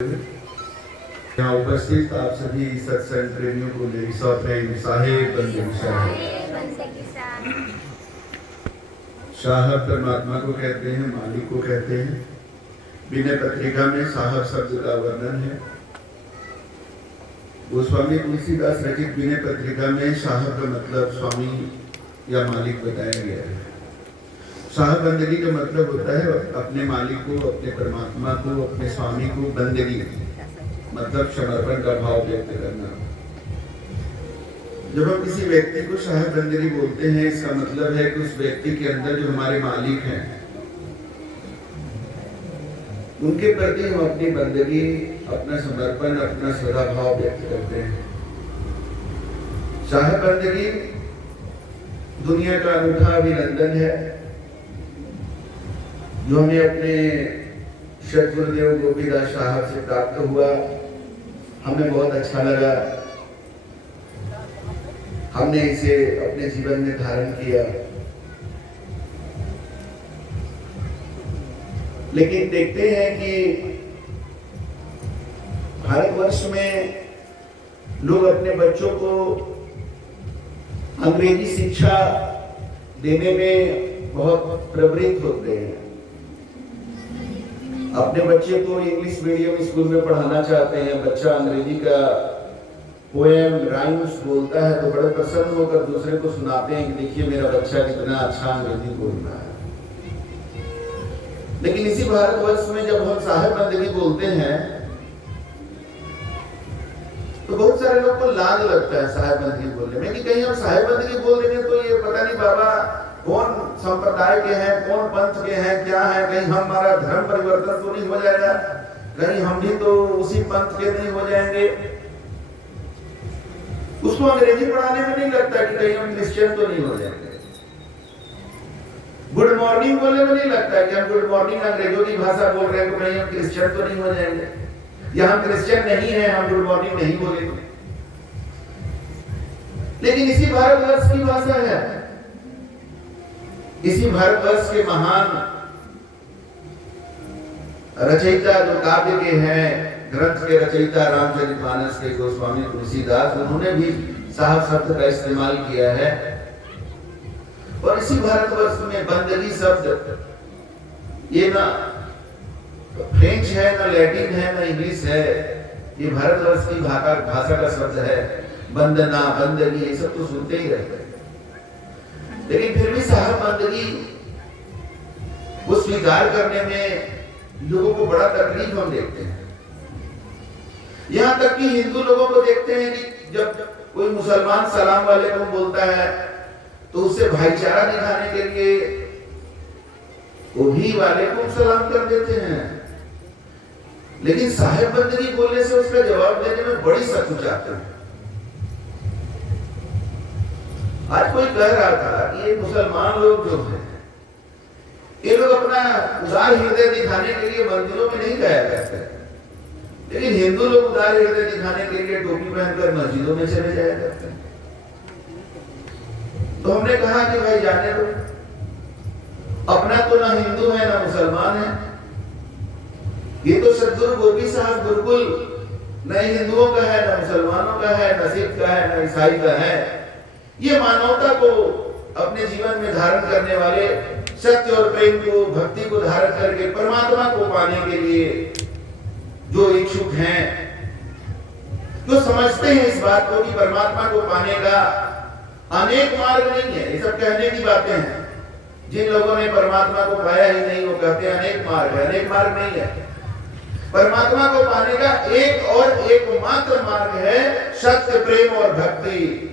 यहाँ उपस्थित आप सभी सत्संग प्रेमियों को मेरी सौप्रेम साहेब बंदगी साहब परमात्मा को कहते हैं, मालिक को कहते हैं। विनय पत्रिका में साहब शब्द का वर्णन है। गोस्वामी तुलसीदास रचित विनय पत्रिका में साहब का मतलब स्वामी या मालिक बताया गया है। साहब बंदगी का मतलब होता है अपने मालिक को, अपने परमात्मा को, अपने स्वामी को बंदगी, मतलब समर्पण का भाव व्यक्त करना। जब हम किसी व्यक्ति को साहब बंदगी बोलते हैं, इसका मतलब है कि उस व्यक्ति के अंदर जो हमारे मालिक हैं, उनके प्रति हम अपनी बंदगी, अपना समर्पण, अपना सदा भाव व्यक्त करते हैं। साहब बंदगी दुनिया का अनूठा अभिनंदन है जो हमें अपने सदगुरुदेव गोपीदास साहब से प्राप्त हुआ। हमें बहुत अच्छा लगा, हमने इसे अपने जीवन में धारण किया। लेकिन देखते हैं कि भारतवर्ष में लोग अपने बच्चों को अंग्रेजी शिक्षा देने में बहुत प्रवृत्त होते हैं। अपने बच्चे को इंग्लिश मीडियम स्कूल में पढ़ाना चाहते हैं। बच्चा अंग्रेजी का पोएम, राइम्स बोलता है तो बड़े प्रसन्न होकर दूसरे को सुनाते हैं कि देखिए मेरा बच्चा कितना अच्छा अंग्रेजी बोल रहा है। लेकिन इसी भारतवर्ष में जब हम साहब बंदगी बोलते हैं तो बहुत सारे लोग को लाज लगता है साहब बंदगी बोलने में, कि कहीं हम साहब बंदगी बोल देंगे तो ये पता नहीं बाबा कौन संप्रदाय के हैं, कौन पंथ के हैं, क्या है, कहीं हमारा धर्म परिवर्तन तो नहीं हो जाएगा, कहीं हम भी तो उसी पंथ के नहीं हो जाएंगे। उसको अंग्रेजी पढ़ाने में नहीं लगता कि कहीं हम क्रिश्चियन तो नहीं हो जाएंगे। गुड मॉर्निंग बोलने में नहीं लगता कि हम गुड मॉर्निंग अंग्रेजों की भाषा बोल रहे हैं तो कहीं हम क्रिश्चियन तो नहीं हो जाएंगे, या हम क्रिश्चियन नहीं है, हम गुड मॉर्निंग नहीं बोलेंगे। लेकिन इसी भारतवर्ष की भाषा है, इसी भारतवर्ष के महान रचयिता जो काव्य के हैं, ग्रंथ के रचयिता रामचरितमानस के गोस्वामी तुलसीदास, उन्होंने भी साहब शब्द का इस्तेमाल किया है। और इसी भारतवर्ष में बंदगी शब्द ये ना फ्रेंच है, ना लैटिन है, ना इंग्लिश है, ये भारतवर्ष की भाषा का शब्द है। बंदना, बंदगी, ये सब तो सुनते ही रहते हैं। लेकिन फिर भी साहब बंदगी को स्वीकार करने में लोगों को बड़ा तकलीफ हम देखते हैं। यहां तक कि हिंदू लोगों को देखते हैं कि जब कोई मुसलमान सलाम वालेकुम बोलता है तो उससे भाईचारा दिखाने के लिए वो भी वालेकुम सलाम कर देते हैं। लेकिन साहब बंदगी बोलने से उसका जवाब देने में बड़ी सकुचाते हैं। आज कोई कह रहा था कि ये मुसलमान लोग जो हैं, ये लोग अपना उदार हृदय दिखाने के लिए मंदिरों में नहीं गया करते, लेकिन हिंदू लोग उदार हृदय दिखाने के लिए टोपी पहनकर मस्जिदों में चले जाया करते हैं। तो हमने कहा कि भाई जाने दो, अपना तो ना हिंदू है ना मुसलमान है, ये तो सदगुरु गोपी साहब गुरुकुल न हिंदुओं का है, न मुसलमानों का है, न सिख का है, न ईसाई का है। ये मानवता को अपने जीवन में धारण करने वाले, सत्य और प्रेम को, भक्ति को धारण करके परमात्मा को पाने के लिए जो इच्छुक हैं, जो समझते हैं इस बात को कि परमात्मा को पाने का अनेक मार्ग नहीं है। ये सब कहने की बातें हैं। जिन लोगों ने परमात्मा को पाया ही नहीं वो कहते हैं अनेक मार्ग है। अनेक मार्ग नहीं है। परमात्मा को पाने का एक और एकमात्र मार्ग है सत्य, प्रेम और भक्ति।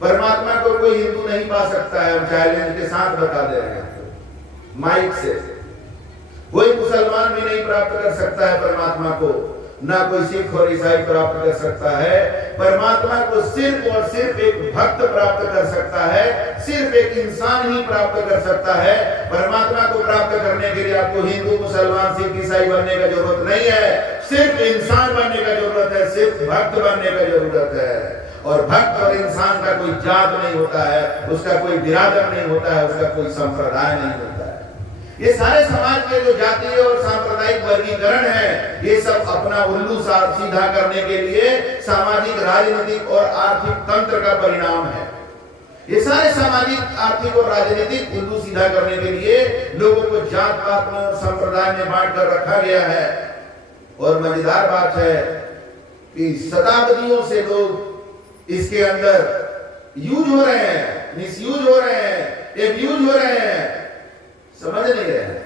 परमात्मा को कोई हिंदू नहीं पा सकता है, हम चैलेंज के साथ बता दे रहे हैं माइक से। कोई मुसलमान भी नहीं प्राप्त कर सकता है परमात्मा को, ना कोई सिख और ईसाई प्राप्त कर सकता है। परमात्मा को सिर्फ और सिर्फ एक भक्त प्राप्त कर सकता है, सिर्फ एक इंसान ही प्राप्त कर सकता है। परमात्मा को प्राप्त करने के लिए आपको हिंदू, मुसलमान, सिख, ईसाई बनने का जरूरत नहीं है, सिर्फ इंसान बनने का जरूरत है, सिर्फ भक्त बनने का जरूरत है। और भक्त और इंसान का कोई जात नहीं होता है, उसका कोई बिरादर नहीं होता है, उसका कोई संप्रदाय नहीं होता है। ये सारे समाज के जो जातीय और सांप्रदायिक वर्गीकरण है, ये सब अपना उल्लू सीधा करने के लिए सामाजिक, राजनीतिक और आर्थिक तंत्र का परिणाम है। ये सारे सामाजिक, आर्थिक और राजनीतिक उल्लू सीधा करने के लिए लोगों को जात पात में, संप्रदाय में बांट कर रखा गया है। और मजेदार बात है कि शताब्दियों से लोग इसके अंदर यूज हो रहे हैं, मिसयूज हो रहे हैं, एब्यूज हो रहे हैं, समझ नहीं रहे हैं।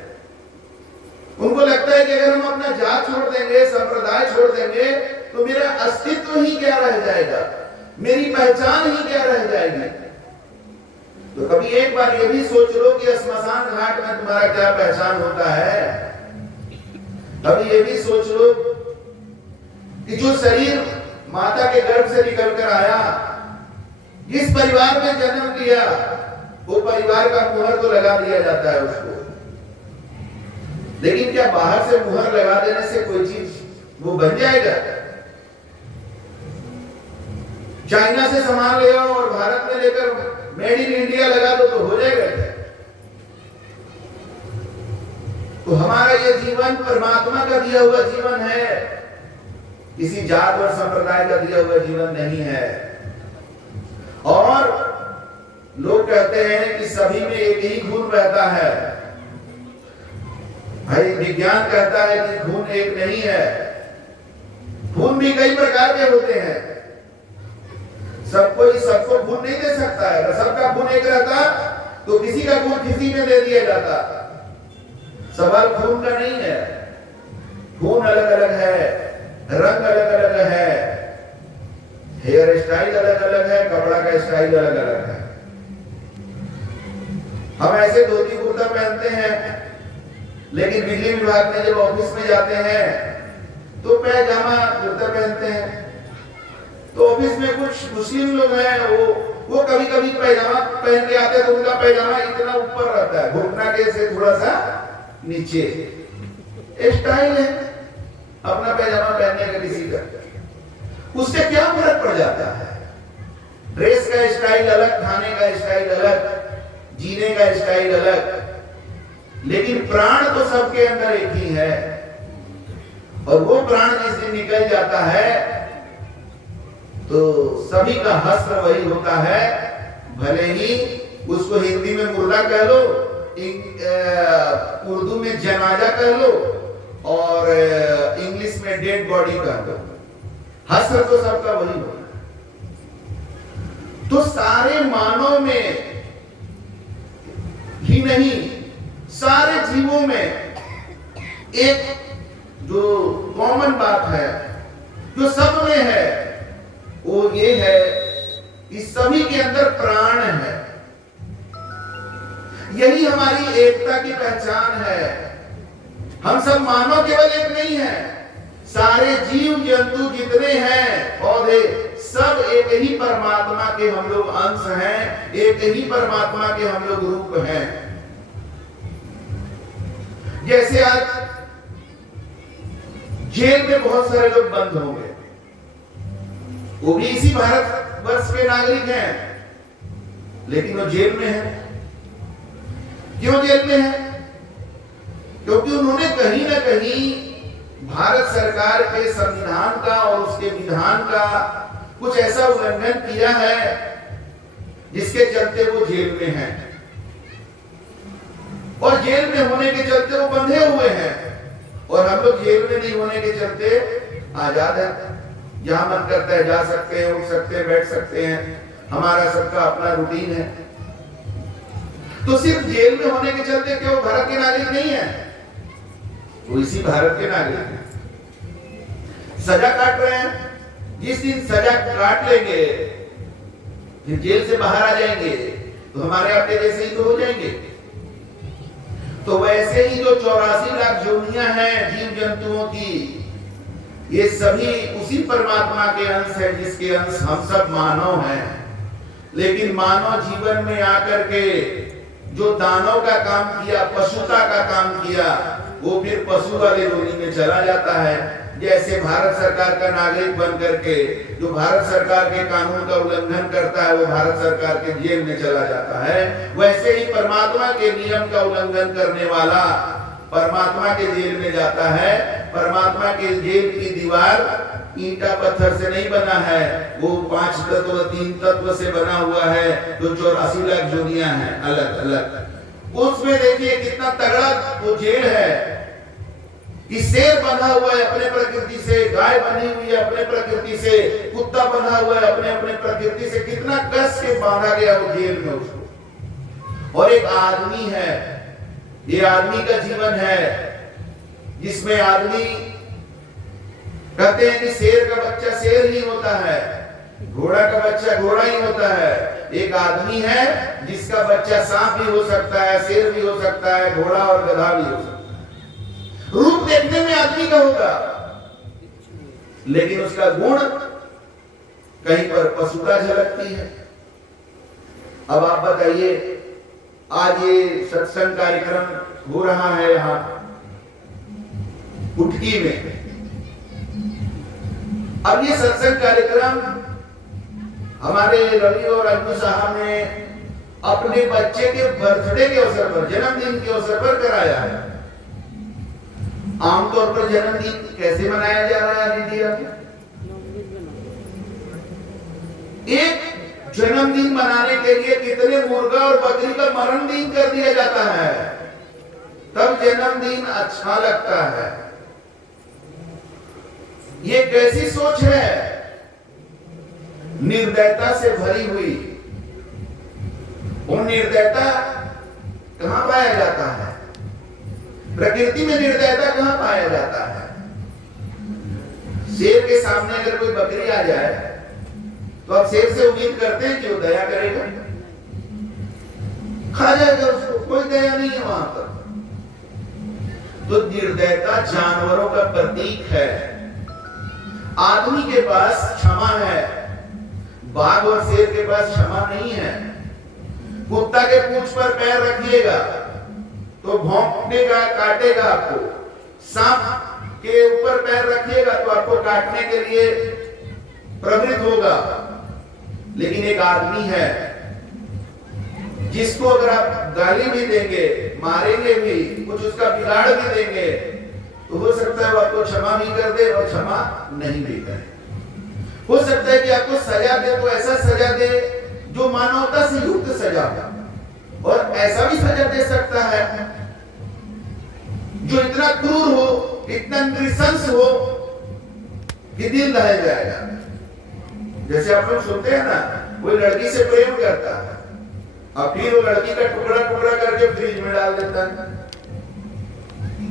उनको लगता है कि अगर हम अपना जात छोड़ देंगे, संप्रदाय छोड़ देंगे, तो मेरा अस्तित्व ही क्या रह जाएगा, मेरी पहचान ही क्या रह जाएगी। तो कभी एक बार ये भी सोच लो कि स्मशान घाट में तुम्हारा क्या पहचान होता है। कभी ये भी सोच लो कि जो शरीर माता के गर्भ से निकल कर आया, जिस परिवार में जन्म लिया, वो परिवार का मुहर तो लगा दिया जाता है उसको, लेकिन क्या बाहर से मुहर लगा देने से कोई चीज वो बन जाएगा? चाइना से सामान ले आओ और भारत में लेकर मेड इन इंडिया लगा दो तो हो जाएगा क्या? तो हमारा ये जीवन परमात्मा का दिया हुआ जीवन है, किसी जात और संप्रदाय का दिया हुआ जीवन नहीं है। और लोग कहते हैं कि सभी में एक ही खून बहता है। भाई विज्ञान कहता है कि खून एक नहीं है, खून भी कई प्रकार के होते हैं। सबको खून नहीं दे सकता है। अगर सबका खून एक रहता तो किसी का खून किसी में दे दिया जाता। सवाल खून का नहीं है, खून अलग अलग है, रंग अलग अलग है, हेयर स्टाइल अलग अलग है, कपड़ा का स्टाइल अलग अलग है। हम ऐसे धोती कुर्ता पहनते हैं, लेकिन बिजली विभाग में जब ऑफिस में जाते हैं तो पैजामा कुर्ता पहनते हैं। तो ऑफिस में कुछ मुस्लिम लोग हैं, वो कभी कभी पैजामा पहन के आते हैं, तो उनका पैजामा इतना ऊपर रहता है, घुटना के से थोड़ा सा नीचे। स्टाइल है अपना पैजामा पहनने का किसी का, उससे क्या फर्क पड़ जाता है? ड्रेस का स्टाइल अलग, खाने का स्टाइल अलग, जीने का स्टाइल अलग, लेकिन प्राण तो सबके अंदर एक ही है। और वो प्राण जिस दिन निकल जाता है तो सभी का हश्र वही होता है। भले ही उसको हिंदी में मुर्दा कह लो, उर्दू में जनाजा कह लो, और इंग्लिश में डेड बॉडी कह लो, हश्र तो सबका वही होता है। तो सारे मानव में ही नहीं, सारे जीवों में एक जो कॉमन बात है, जो सब में है, वो ये है कि सभी के अंदर प्राण है। यही हमारी एकता की पहचान है। हम सब मानव केवल एक नहीं है, सारे जीव जंतु जितने हैं, पौधे, सब एक ही परमात्मा के हम लोग अंश हैं, एक ही परमात्मा के हम लोग रूप हैं। जैसे आज जेल में बहुत सारे लोग बंद हो गए, वो भी इसी भारत वर्ष के नागरिक हैं, लेकिन वो जेल में है। क्यों जेल में है? क्योंकि उन्होंने कहीं ना कहीं भारत सरकार के संविधान का और उसके विधान का कुछ ऐसा उल्लंघन किया है जिसके चलते वो जेल में हैं। और जेल में होने के चलते वो बंधे हुए हैं, और हम लोग जेल में नहीं होने के चलते आजाद हैं। जहां मन करता है जा सकते हैं, उठ सकते हैं, बैठ सकते हैं, हमारा सबका अपना रूटीन है। तो सिर्फ जेल में होने के चलते क्यों भारत के नागरिक नहीं है? वो इसी भारत के नागरिक हैं। सजा काट रहे हैं, जिस दिन सजा काट लेंगे फिर जेल से बाहर आ जाएंगे तो हमारे अपने जैसे ही तो हो जाएंगे। तो वैसे ही जो 84 लाख जोनियां हैं जीव जंतुओं की, ये सभी उसी परमात्मा के अंश है जिसके अंश हम सब मानव हैं। लेकिन मानव जीवन में आकर के जो दानव का काम किया, पशुता का काम किया, वो फिर पशु वाले जोनी में चला जाता है। जैसे भारत सरकार का नागरिक बन करके जो भारत सरकार के कानून का उल्लंघन करता है वो भारत सरकार के जेल में चला जाता है, वैसे ही परमात्मा के नियम का उल्लंघन करने वाला परमात्मा के जेल में जाता है। परमात्मा के जेल की दीवार ईंटा पत्थर से नहीं बना है, वो 5 तत्व 3 तत्व से बना हुआ है, जो 84 लाख जोनियां हैं अलग अलग। उसमें देखिए कितना तगड़ा वो जेल है कि शेर बना हुआ है अपने प्रकृति से, गाय बनी हुई है अपने प्रकृति से, कुत्ता बना हुआ है अपने अपने प्रकृति से, कितना कस के बांधा गया वो जेल में उसको। और एक आदमी है, ये आदमी का जीवन है जिसमें आदमी कहते हैं कि शेर का बच्चा शेर ही होता है, घोड़ा का बच्चा घोड़ा ही होता है। एक आदमी है जिसका बच्चा सांप भी हो सकता है, शेर भी हो सकता है, घोड़ा और गधा भी हो सकता है। रूप देखने में आदमी का होगा, लेकिन उसका गुण कहीं पर पशुता झलकती है। अब आप बताइए, आज ये सत्संग कार्यक्रम हो रहा है यहाँ कुटकी में। अब ये सत्संग कार्यक्रम हमारे रवि और अज्जू साहब ने अपने बच्चे के बर्थडे के अवसर पर, जन्मदिन के अवसर पर कराया है। आमतौर पर जन्मदिन कैसे मनाया जा रहा है इंडिया में? एक जन्मदिन मनाने के लिए कितने मुर्गा और बकरी का मरण दिन कर दिया जाता है, तब जन्मदिन अच्छा लगता है। ये कैसी सोच है, निर्दयता से भरी हुई। वो निर्दयता कहां पाया जाता है? प्रकृति में निर्दयता कहां पाया जाता है? शेर के सामने अगर कोई बकरी आ जाए तो आप शेर से उम्मीद करते हैं कि वो दया करेगा, खा जाएगा उसको, कोई दया नहीं है वहां पर। तो निर्दयता जानवरों का प्रतीक है। आदमी के पास क्षमा है, बाघ और शेर के पास क्षमा नहीं है। कुत्ता के पूंछ पर पैर रखिएगा तो भौंकनेगा, काटेगा आपको। सांप के ऊपर पैर रखिएगा तो आपको काटने के लिए प्रवृत्त होगा। लेकिन एक आदमी है जिसको अगर आप गाली भी देंगे, मारेंगे भी, कुछ उसका बिगाड़ भी देंगे, तो हो सकता है वो आपको क्षमा भी कर दे और क्षमा नहीं भी करे। हो सकता है कि आपको सजा दे तो ऐसा सजा दे जो मानवता से युक्त सजा हो, और ऐसा भी सजा दे सकता है जो इतना क्रूर हो, इतना नृशंस हो कि दिल दहल जाएगा। जैसे आप लोग सुनते हैं ना, कोई लड़की से प्रेम करता है और फिर वो लड़की का टुकड़ा टुकड़ा करके फ्रिज में डाल देता है।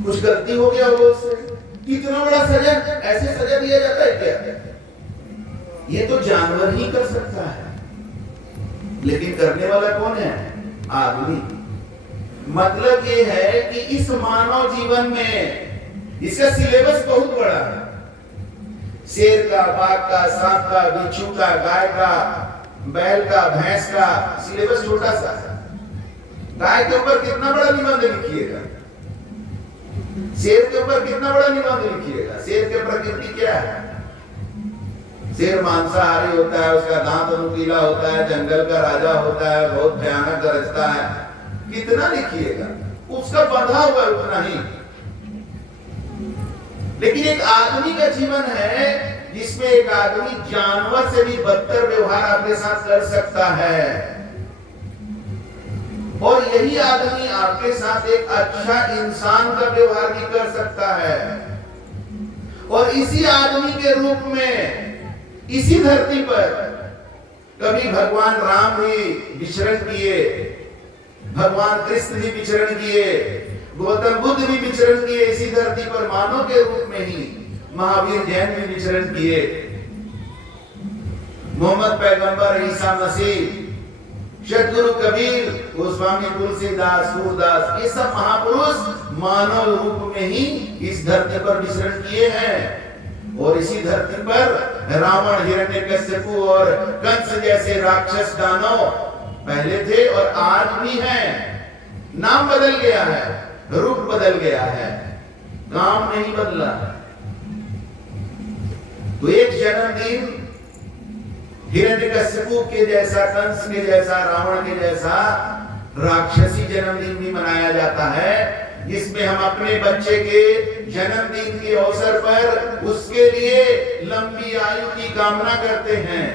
कुछ गलती हो गया वो उससे, इतना बड़ा सजा, ऐसे सजा दिया जाता है क्या? ये तो जानवर ही कर सकता है, लेकिन करने वाला कौन है? आदमी। मतलब ये है कि इस मानव जीवन में इसका सिलेबस बहुत बड़ा है। शेर का, बाघ का, सांप का, बिच्छू का, गाय का, बैल का, भैंस का सिलेबस छोटा सा है। गाय के ऊपर कितना बड़ा निबंध लिखिएगा, शेर के ऊपर कितना बड़ा निबंध लिखिएगा। शेर की प्रकृति क्या है? शेर मांसाहारी होता है, उसका दांत नुकीला होता है, जंगल का राजा होता है, बहुत भयानक गरजता है। कितना लिखिएगा, उसका बंधा हुआ है उतना ही। लेकिन एक आदमी का जीवन है जिसमें एक आदमी जानवर से भी बदतर व्यवहार आपके साथ कर सकता है, और यही आदमी आपके साथ एक अच्छा इंसान का व्यवहार भी कर सकता है। और इसी आदमी के रूप में इसी धरती पर कभी भगवान राम भी विचरण किए, भगवान कृष्ण भी विचरण किए, गौतम बुद्ध भी विचरण किए इसी धरती पर मानव के रूप में ही, महावीर जैन भी विचरण किए, मोहम्मद पैगंबर, ईसा मसीह, सदगुरु कबीर, गोस्वामी तुलसीदास, सूरदास, ये सब महापुरुष मानव रूप में ही इस धरती पर विचरण किए हैं। और इसी धरती पर रावण, हिरण्यकश्यपु और कंस जैसे राक्षस दानव पहले थे और आज भी हैं। नाम बदल गया है, रूप बदल गया है, काम नहीं बदला। तो एक जन्मदिन हिरण्यकशिपु के जैसा, कंस के जैसा, रावण के जैसा राक्षसी जन्मदिन भी मनाया जाता है, जिसमें हम अपने बच्चे के जन्मदिन के अवसर पर उसके लिए लंबी आयु की कामना करते हैं।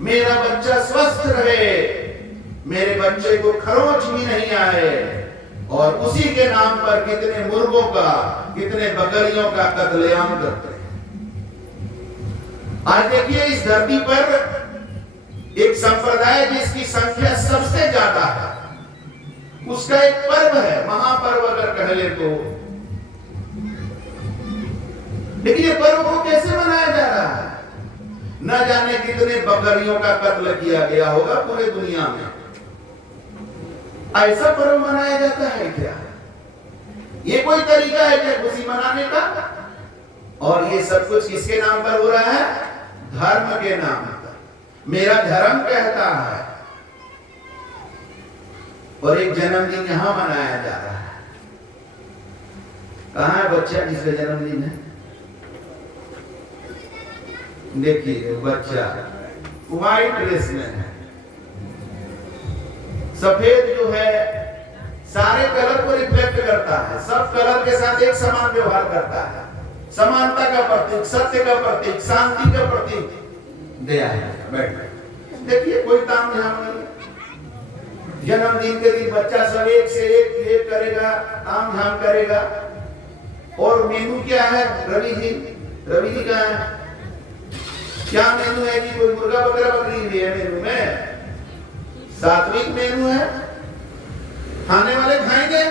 मेरा बच्चा स्वस्थ रहे, मेरे बच्चे को खरोच भी नहीं आए, और उसी के नाम पर कितने मुर्गों का, कितने बकरियों का कत्लेआम करते हैं। आज देखिए इस धरती पर एक संप्रदाय जिसकी संख्या सबसे ज्यादा है, उसका एक पर्व है, महापर्व अगर कह ले तो। लेकिन ये पर्व को कैसे मनाया जा रहा है? न जाने कितने बकरियों का कत्ल किया गया होगा पूरे दुनिया में। ऐसा पर्व मनाया जाता है क्या? ये कोई तरीका है क्या खुशी मनाने का? और ये सब कुछ किसके नाम पर हो रहा है? धर्म के नाम पर। मेरा धर्म कहता है। और एक जन्मदिन यहां मनाया जा रहा है। कहां है बच्चा जिसका जन्मदिन है? देखिए बच्चा व्हाइट ड्रेस में है, सफेद जो है सारे कलर को रिफ्लेक्ट करता है, सब कलर के साथ एक समान व्यवहार करता है, समानता का प्रतीक, सत्य का प्रतीक, शांति का प्रतीक दया है। बैठ देखिए कोई काम यहां नहीं। जन्मदिन के दिन बच्चा सब एक से एक करेगा, आम झाम करेगा। और मेनू क्या है? रवि जी कहाँ है? क्या मेनू है जी? कोई मुर्गा बकरा बकरी भी है मेनू में? सात्विक मेनू है। खाने वाले खाएंगे,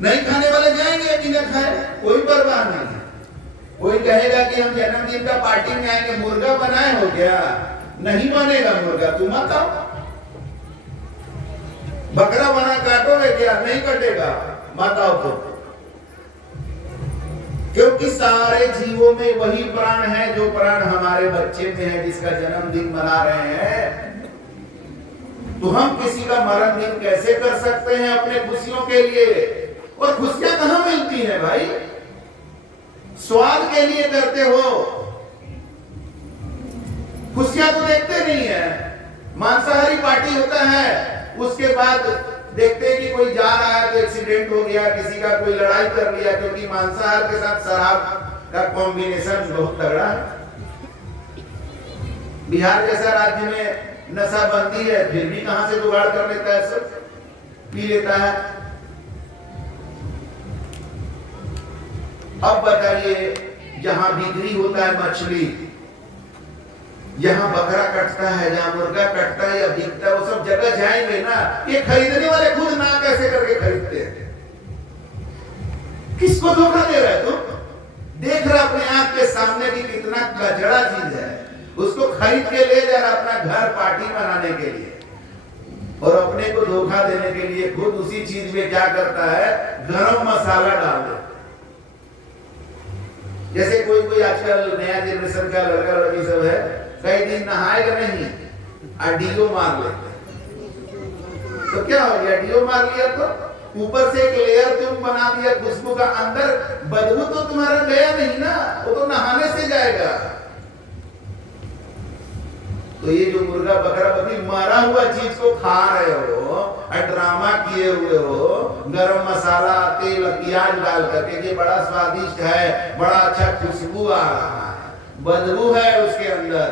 नहीं खाने वाले जाएंगे बिना खाए, कोई परवाह नहीं है। कोई कहेगा कि हम जन्मदिन का पार्टी में आएंगे, मुर्गा बनाए हो क्या? नहीं बनेगा मुर्गा, तुम मत आओ। बकरा बना काटोगे क्या? नहीं कटेगा, मत आओ तो। क्योंकि सारे जीवों में वही प्राण है जो प्राण हमारे बच्चे में है, जिसका जन्मदिन मना रहे हैं। तो हम किसी का मरण दिन कैसे कर सकते हैं अपने खुशियों के लिए? और खुशियां कहां मिलती हैं भाई? स्वाद के लिए करते हो, खुशियां तो देखते नहीं है। मांसाहारी पार्टी होता है, उसके बाद देखते हैं कि कोई जा रहा है तो एक्सीडेंट हो गया, किसी का कोई लड़ाई कर लिया, क्योंकि मांसाहार के साथ शराब का कॉम्बिनेशन बहुत तगड़ा है। बिहार जैसा राज्य में नशाबंदी है, फिर भी कहां से जुगाड़ कर लेता है, सब पी लेता है। अब बताइए, जहां बिक्री होता है मछली, जहां बकरा कटता है, जहां मुर्गा कटता है या बिकता है, वो सब जगह जाएंगे ना। ये खरीदने वाले खुद ना कैसे करके खरीदते हैं। किसको धोखा दे रहा है तुम? देख रहा अपने आंख के सामने की कितना कचड़ा चीज है, उसको खरीद के ले जा रहा अपना घर पार्टी मनाने के लिए, और अपने को धोखा देने के लिए खुद उसी चीज में क्या करता है? गरम मसाला डाल देता। जैसे कोई आजकल नया जनरेशन का लड़का लड़की सब है, कई दिन नहाएगा नहीं, डीओ मार लेते। तो क्या हो गया? डीओ मार लिया तो ऊपर से एक लेयर तुम बना दिया खुशबू का, अंदर बदबू तो तुम्हारा गया नहीं ना, वो तो नहाने से जाएगा। तो ये जो मुर्गा बकरा बकरी मरा हुआ चीज को खा रहे हो, ड्रामा किए हुए हो, गरम मसाला तेल प्याज डाल करके, ये बड़ा स्वादिष्ट है, बड़ा अच्छा खुशबू आ रहा है, बदबू है उसके अंदर।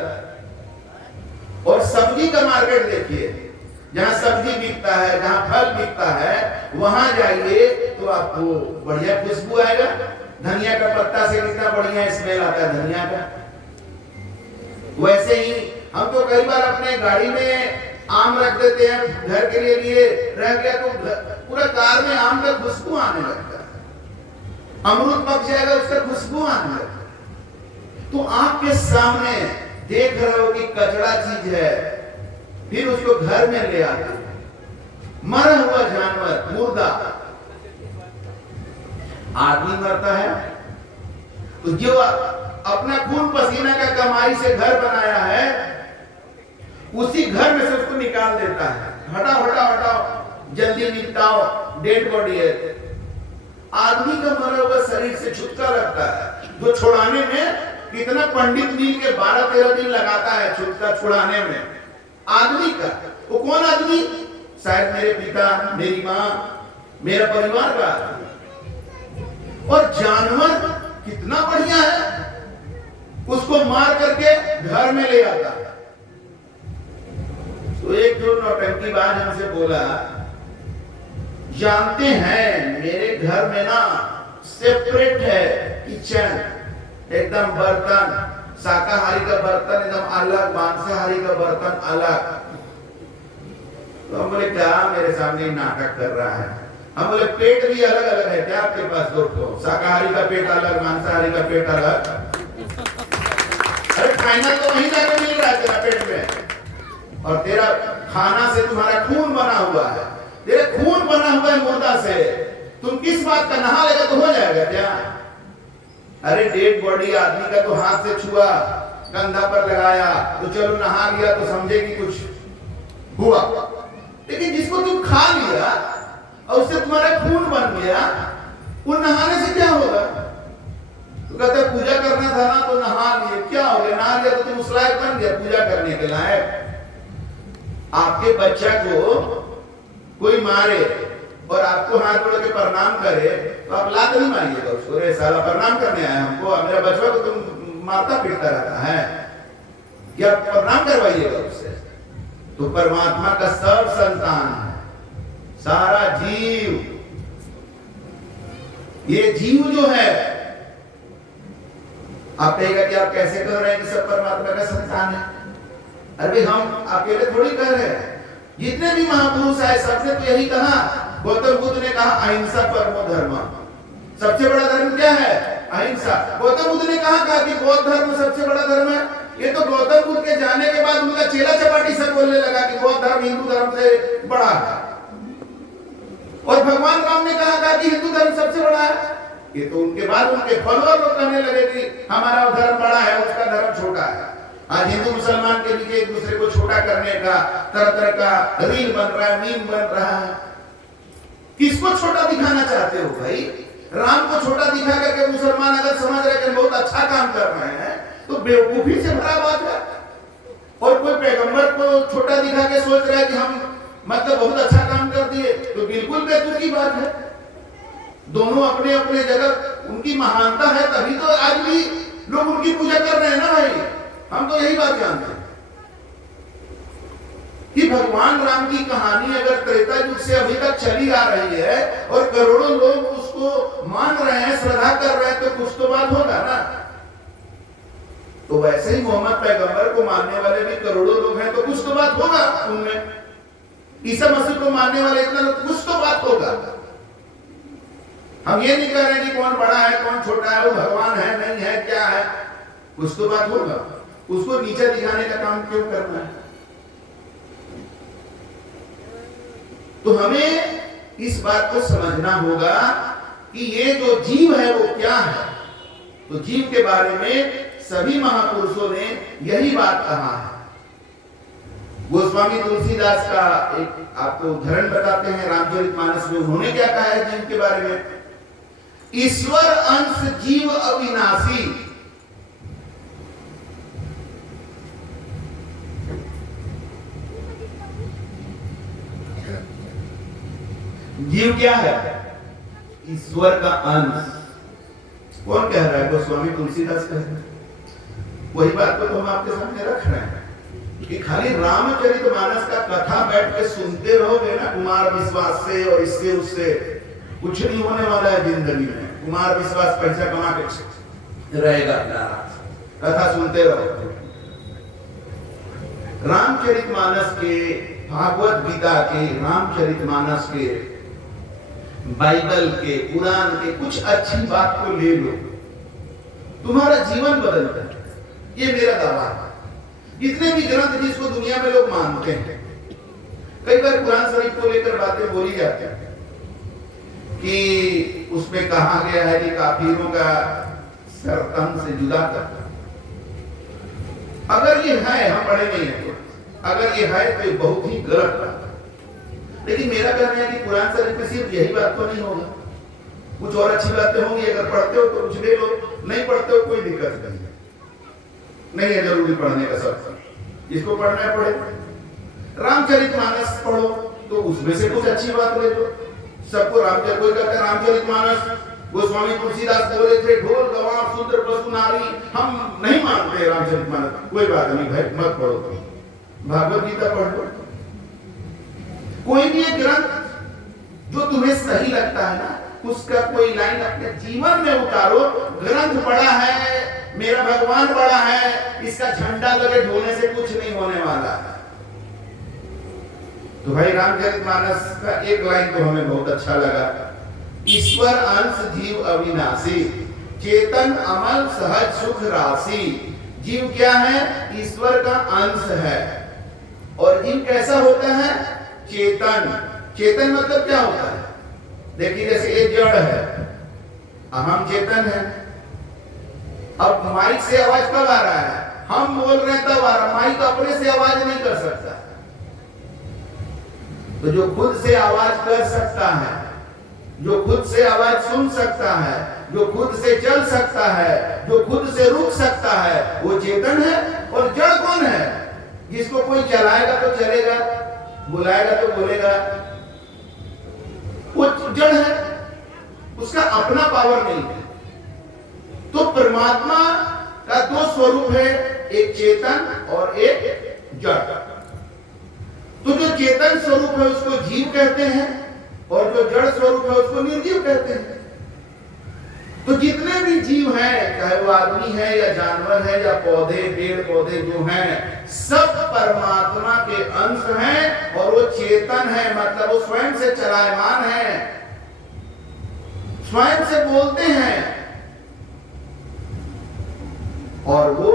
और सब्जी का मार्केट देखिए, जहां सब्जी बिकता है, जहां फल बिकता है, वहां जाइए तो आपको बढ़िया खुशबू आएगा। धनिया का पत्ता से कितना बढ़िया स्मेल आता है धनिया का। वैसे ही हम तो कई बार अपने गाड़ी में आम रख देते हैं, घर के लिए रह गया तो पूरा कार में आम का खुशबू आने लगता है। अमरूद पक जाएगा, उसका खुशबू आने लगता है। तो आपके सामने देख रहे हो कि कचड़ा चीज है, फिर उसको घर में ले आते हो। मरा हुआ जानवर, मुर्दा। आदमी मरता है तो जो अपना खून पसीना का कमाई से घर बनाया है, उसी घर में से उसको निकाल देता है। हटाओ हटाओ हटाओ, जल्दी निपटाओ, डेड बॉडी है। आदमी का मरा हुआ शरीर से छुटका लगता है, जो छुड़ाने में कितना पंडित मिल के 12-13 दिन लगाता है छुटका छुड़ाने में आदमी का। वो कौन आदमी? शायद मेरे पिता, मेरी माँ, मेरा परिवार का आदमी। और जानवर कितना बढ़िया है, उसको मार करके घर में ले आता है। तो एक जो नौटंकीबाज हमसे बोला, जानते हैं मेरे घर में ना सेपरेट है किचन, एकदम बर्तन, शाकाहारी का बर्तन एकदम अलग, मांसाहारी का बर्तन अलग। तो हम बोले क्या मेरे सामने नाटक कर रहा है? हम बोले पेट भी अलग अलग है क्या आपके पास? दोस्तों, शाकाहारी का पेट अलग, मांसाहारी का पेट अलग। अरे फाइनल तो वहीं जाकर मिल रहा है तेरा पेट में, और तेरा खाना से तुम्हारा खून बना हुआ है, तेरा खून बना हुआ है मुर्दा से। तुम किस बात का? नहा लेगा तो हो जाएगा क्या? अरे डेड बॉडी आदमी का तो हाथ से छुआ, कंधा पर लगाया तो चलो नहा लिया तो समझे कि कुछ हुआ, लेकिन जिसको तुम खा लिया और उससे तुम्हारा खून बन गया, वो नहाने से क्या होगा? तो कहते पूजा करना था ना तो नहा लिए, क्या हो गया? नहा लिया तो तुम उस लायक बन गया पूजा करने के लायक। आपके बच्चा को कोई मारे और आपको हाथ जोड़ के प्रणाम करे तो आप लात नहीं मारिएगा उसको, रे साला प्रणाम करने आया हमको, मेरा बच्चा को तुम मारता पीटता रहता है, क्या प्रणाम करवाइएगा उससे? तो परमात्मा का सब संतान है, सारा जीव, ये जीव जो है, आप कहेगा कि आप कैसे कह रहे हैं कि सब परमात्मा का संतान है? अरे हम अकेले थोड़ी कह रहे हैं, जितने भी महापुरुष आए सबने तो यही कहा। गौतम बुद्ध ने कहा अहिंसा परमो धर्म, सबसे बड़ा धर्म क्या है? अहिंसा। गौतम बुद्ध ने कहा कि बौद्ध धर्म सबसे बड़ा धर्म है। ये तो गौतम बुद्ध के जाने के बाद उनका चेला चपाटी सब बोलने लगा कि बौद्ध धर्म हिंदू धर्म से बड़ा है। और भगवान राम ने कहा कि हिंदू धर्म सबसे बड़ा है। ये तो उनके बाद उनके फॉलोअर लोग कहने लगे कि हमारा धर्म बड़ा है, उसका धर्म छोटा है। आज हिंदू मुसलमान के बीच एक दूसरे को छोटा करने का तरह तरह का रील बन रहा है, मीम बन रहा है। किसको छोटा दिखाना चाहते हो भाई? राम को छोटा दिखा करके मुसलमान अगर समझ रहे कि बहुत अच्छा काम कर रहे हैं तो बेवकूफी से भरा बात है। और कोई पैगंबर को छोटा दिखा के सोच रहा है कि हम मतलब बहुत अच्छा काम कर दिए, तो बिल्कुल बेतुकी की बात है। दोनों अपने अपने जगह उनकी महानता है, तभी तो आज भी लोग उनकी पूजा कर रहे हैं ना भाई। हम तो यही बात जानते हैं कि भगवान राम की कहानी अगर त्रेता युग से अभी तक चली आ रही है और करोड़ों लोग उसको मान रहे हैं, श्रद्धा कर रहे हैं, तो कुछ तो बात होगा ना। तो वैसे ही मोहम्मद पैगंबर को मानने वाले भी करोड़ों लोग हैं, तो कुछ तो बात होगा उनमें। ईसा मसीह को मानने वाले इतना लोग, कुछ तो बात होगा। हम ये नहीं कह रहे कि कौन बड़ा है कौन छोटा है, वो भगवान है नहीं है क्या है, कुछ तो बात होगा। उसको नीचे दिखाने का काम क्यों करना है? तो हमें इस बात को समझना होगा कि ये जो जीव है वो क्या है। तो जीव के बारे में सभी महापुरुषों ने यही बात कहा है। गोस्वामी तुलसीदास का एक आपको उदाहरण बताते हैं रामचरितमानस में। उन्होंने क्या कहा है जीव के बारे में? ईश्वर अंश जीव अविनाशी। जीव क्या है? ईश्वर का अंश। कौन कह रहा है? गोस्वामी तुलसीदास कह रहे हैं। वही बात को तो हम आपके सामने रख रहे हैं कि खाली रामचरितमानस का कथा बैठ के सुनते रहोगे ना कुमार विश्वास से और इससे उससे, कुछ नहीं होने वाला है जिंदगी में। कुमार विश्वास पैसा कमा के रहेगा, कथा सुनते रहो। रामचरितमानस के, भागवत गीता के, रामचरितमानस के, बाइबल के, कुरान के कुछ अच्छी बात को ले लो, तुम्हारा जीवन बदल जाए। ये मेरा दावा है। जितने भी ग्रंथ जिसको दुनिया में लोग मानते हैं, कई बार कुरान शरीफ को लेकर बातें बोली जाती हैं कि उसमें कहा गया है कि काफिरों का सर तन से जुदा करता। अगर ये है, हम पढ़े नहीं है तो, अगर ये है तो ये बहुत ही गलत बात है। लेकिन मेरा कहना है कि कुरान शरीफ में सिर्फ यही बात तो नहीं होगा, कुछ और अच्छी बातें होंगी। अगर पढ़ते हो तो कुछ ले लो, नहीं पढ़ते हो कोई दिक्कत नहीं है। नहीं है जरूरी पढ़ने का सब, इसको पढ़ना है पढ़े। रामचरितमानस पढ़ो तो उसमें से कुछ अच्छी बात ले लो। सबको रामचरित, कोई कहता है रामचरितमानस गोस्वामी तुलसीदास बोले थे ढोल गवार शूद्र पशु नारी, हम नहीं मानते रामचरितमानस। कोई बात नहीं भाई, मत पढ़ो, भागवत गीता पढ़ लो। कोई भी एक ग्रंथ जो तुम्हें सही लगता है ना, उसका कोई लाइन अपने जीवन में उतारो। ग्रंथ पढ़ा है, मेरा भगवान पढ़ा है, इसका झंडा लगे ढोने से कुछ नहीं होने वाला है। तो भाई रामचरितमानस का एक लाइन तो हमें बहुत अच्छा लगा, ईश्वर अंश जीव अविनाशी, चेतन अमल सहज सुख राशि। जीव क्या है? ईश्वर का अंश है। और जीव कैसा होता है? चेतन। चेतन मतलब क्या होता है? देखिए जैसे ये जड़ है, हम चेतन है। अब माइक से आवाज कब आ रहा है? हम बोल रहे हैं तब आ रहा। माइक अपने से आवाज नहीं कर सकता। तो जो खुद से आवाज कर सकता है, जो खुद से आवाज सुन सकता है, जो खुद से चल सकता है, जो खुद से रुक सकता है, वो चेतन है। और जड़ कौन है? जिसको कोई चलाएगा तो चलेगा, बुलाएगा तो बोलेगा, वो जड़ है, उसका अपना पावर नहीं है। तो परमात्मा का दो स्वरूप है, एक चेतन और एक जड़। तो जो चेतन स्वरूप है उसको जीव कहते हैं, और जो जड़ स्वरूप है उसको निर्जीव कहते हैं। तो जितने भी जीव हैं, चाहे वो आदमी है या जानवर है या पौधे, पेड़ पौधे जो हैं, सब परमात्मा के अंश हैं। और वो चेतन है, मतलब वो स्वयं से चलायमान है, स्वयं से बोलते हैं। और वो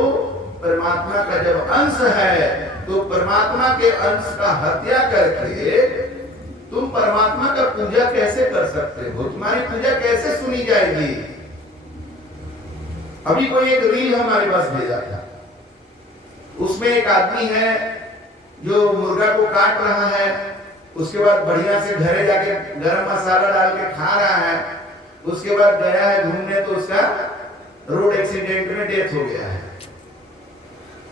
परमात्मा का जब अंश है, तो परमात्मा के अंश का हत्या करके तुम परमात्मा का पूजा कैसे कर सकते हो? तुम्हारी पूजा कैसे सुनी जाएगी? अभी कोई एक रील हमारे पास भेजा था, उसमें एक आदमी है जो मुर्गा को काट रहा है, उसके बाद बढ़िया से घरे जाके गरम मसाला डाल के खा रहा है। उसके बाद गया है घूमने, तो उसका रोड एक्सीडेंट में डेथ हो गया है।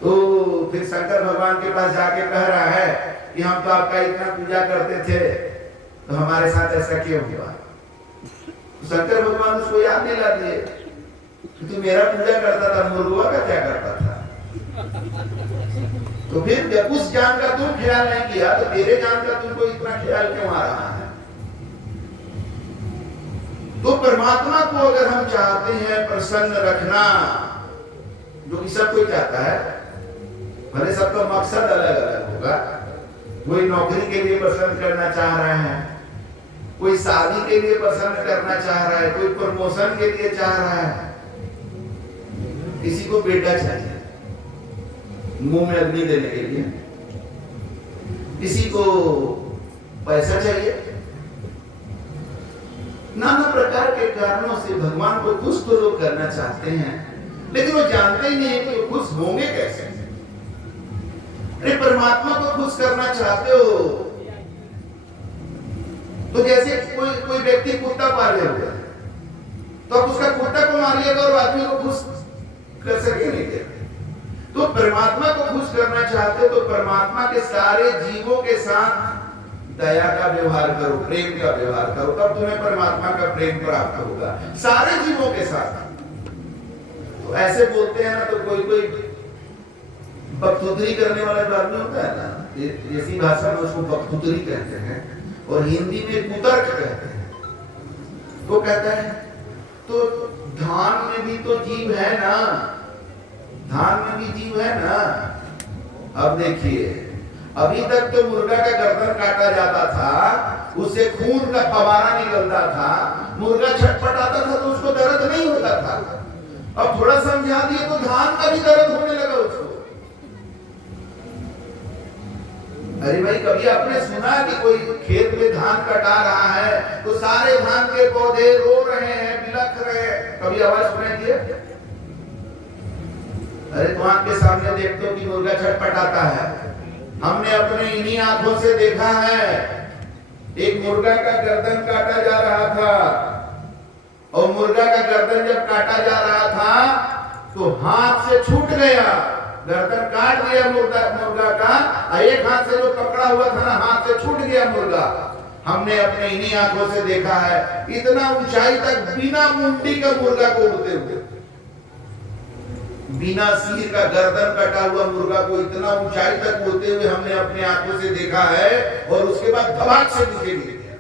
तो फिर शंकर भगवान के पास जाके कह रहा है कि हम तो आपका इतना पूजा करते थे, तो हमारे साथ ऐसा क्यों हुआ? शंकर भगवान उसको याद दिला दिए कि तू मेरा पूजा करता था, मुर्गा का क्या करता था? तो फिर जब उस जान का तुम ख्याल नहीं किया, तो तेरे जान का तुमको इतना ख्याल क्यों आ रहा है? तो परमात्मा को अगर हम चाहते हैं प्रसन्न रखना, जो कि सब कोई चाहता है, भले सबका मकसद अलग अलग होगा। कोई नौकरी के लिए प्रसन्न करना चाह रहा है, कोई शादी के लिए प्रसन्न करना चाह रहा है, कोई प्रमोशन के लिए चाह रहा है, किसी को बेटा चाहिए मुंह में अग्नि देने के लिए, किसी को पैसा चाहिए। नाना प्रकार के कारणों से भगवान को खुश तो लोग करना चाहते हैं, लेकिन वो जानते ही नहीं है कि वो खुश होंगे कैसे। अरे परमात्मा को खुश करना चाहते हो तो जैसे कोई व्यक्ति कुत्ता पाले हुए है, तो आप उसका कुत्ता को मारिएगा और आदमी को खुश कर सकेंगे? तो परमात्मा को खुश करना चाहते हो तो परमात्मा के सारे जीवों के साथ दया का व्यवहार करो, प्रेम का व्यवहार करो, तब तुम्हें परमात्मा का प्रेम प्राप्त होगा सारे जीवों के साथ। तो ऐसे बोलते हैं ना, तो कोई बकथुतरी करने वाला जो आदमी होता है ना, इसी भाषा में उसको बकथुतरी कहते हैं, और हिंदी में कुतर्क कहते हैं। तो कहता है तो धान में भी तो जीव है ना, धान में भी जीव है ना। अब देखिए, अभी तक तो मुर्गा का गर्दन काटा जाता था, उससे खून का फवारा निकलता था, मुर्गा छटपटाता था तो उसको दर्द नहीं होता था। अब थोड़ा समझा दिए तो धान का भी दर्द होने लगा उसको। अरे भाई, कभी आपने सुना कि कोई खेत में धान कटा रहा है तो सारे धान के पौधे रो रहे हैं, बिलख रहे हैं? कभी आवाज सुनाई दिए? अरे तो आपके सामने देखते हो कि मुर्गा छटपटाता है। हमने अपने इन्हीं आंखों से देखा है, एक मुर्गा का गर्दन काटा जा रहा था, और मुर्गा का गर्दन जब काटा जा रहा था तो हाथ से छूट गया, गर्दन काट दिया मुर्गा का, एक हाथ से जो पकड़ा हुआ था ना, हाथ से छूट गया मुर्गा। हमने अपने इन्हीं आंखों से देखा है, इतना ऊंचाई तक बिना मुंडी का मुर्गा को उड़ते हुए, बिना सिर का गर्दन कटा हुआ मुर्गा को इतना ऊंचाई तक उड़ते हुए हमने अपने आंखों से देखा है, और उसके बाद धमाक से नीचे गिर गया।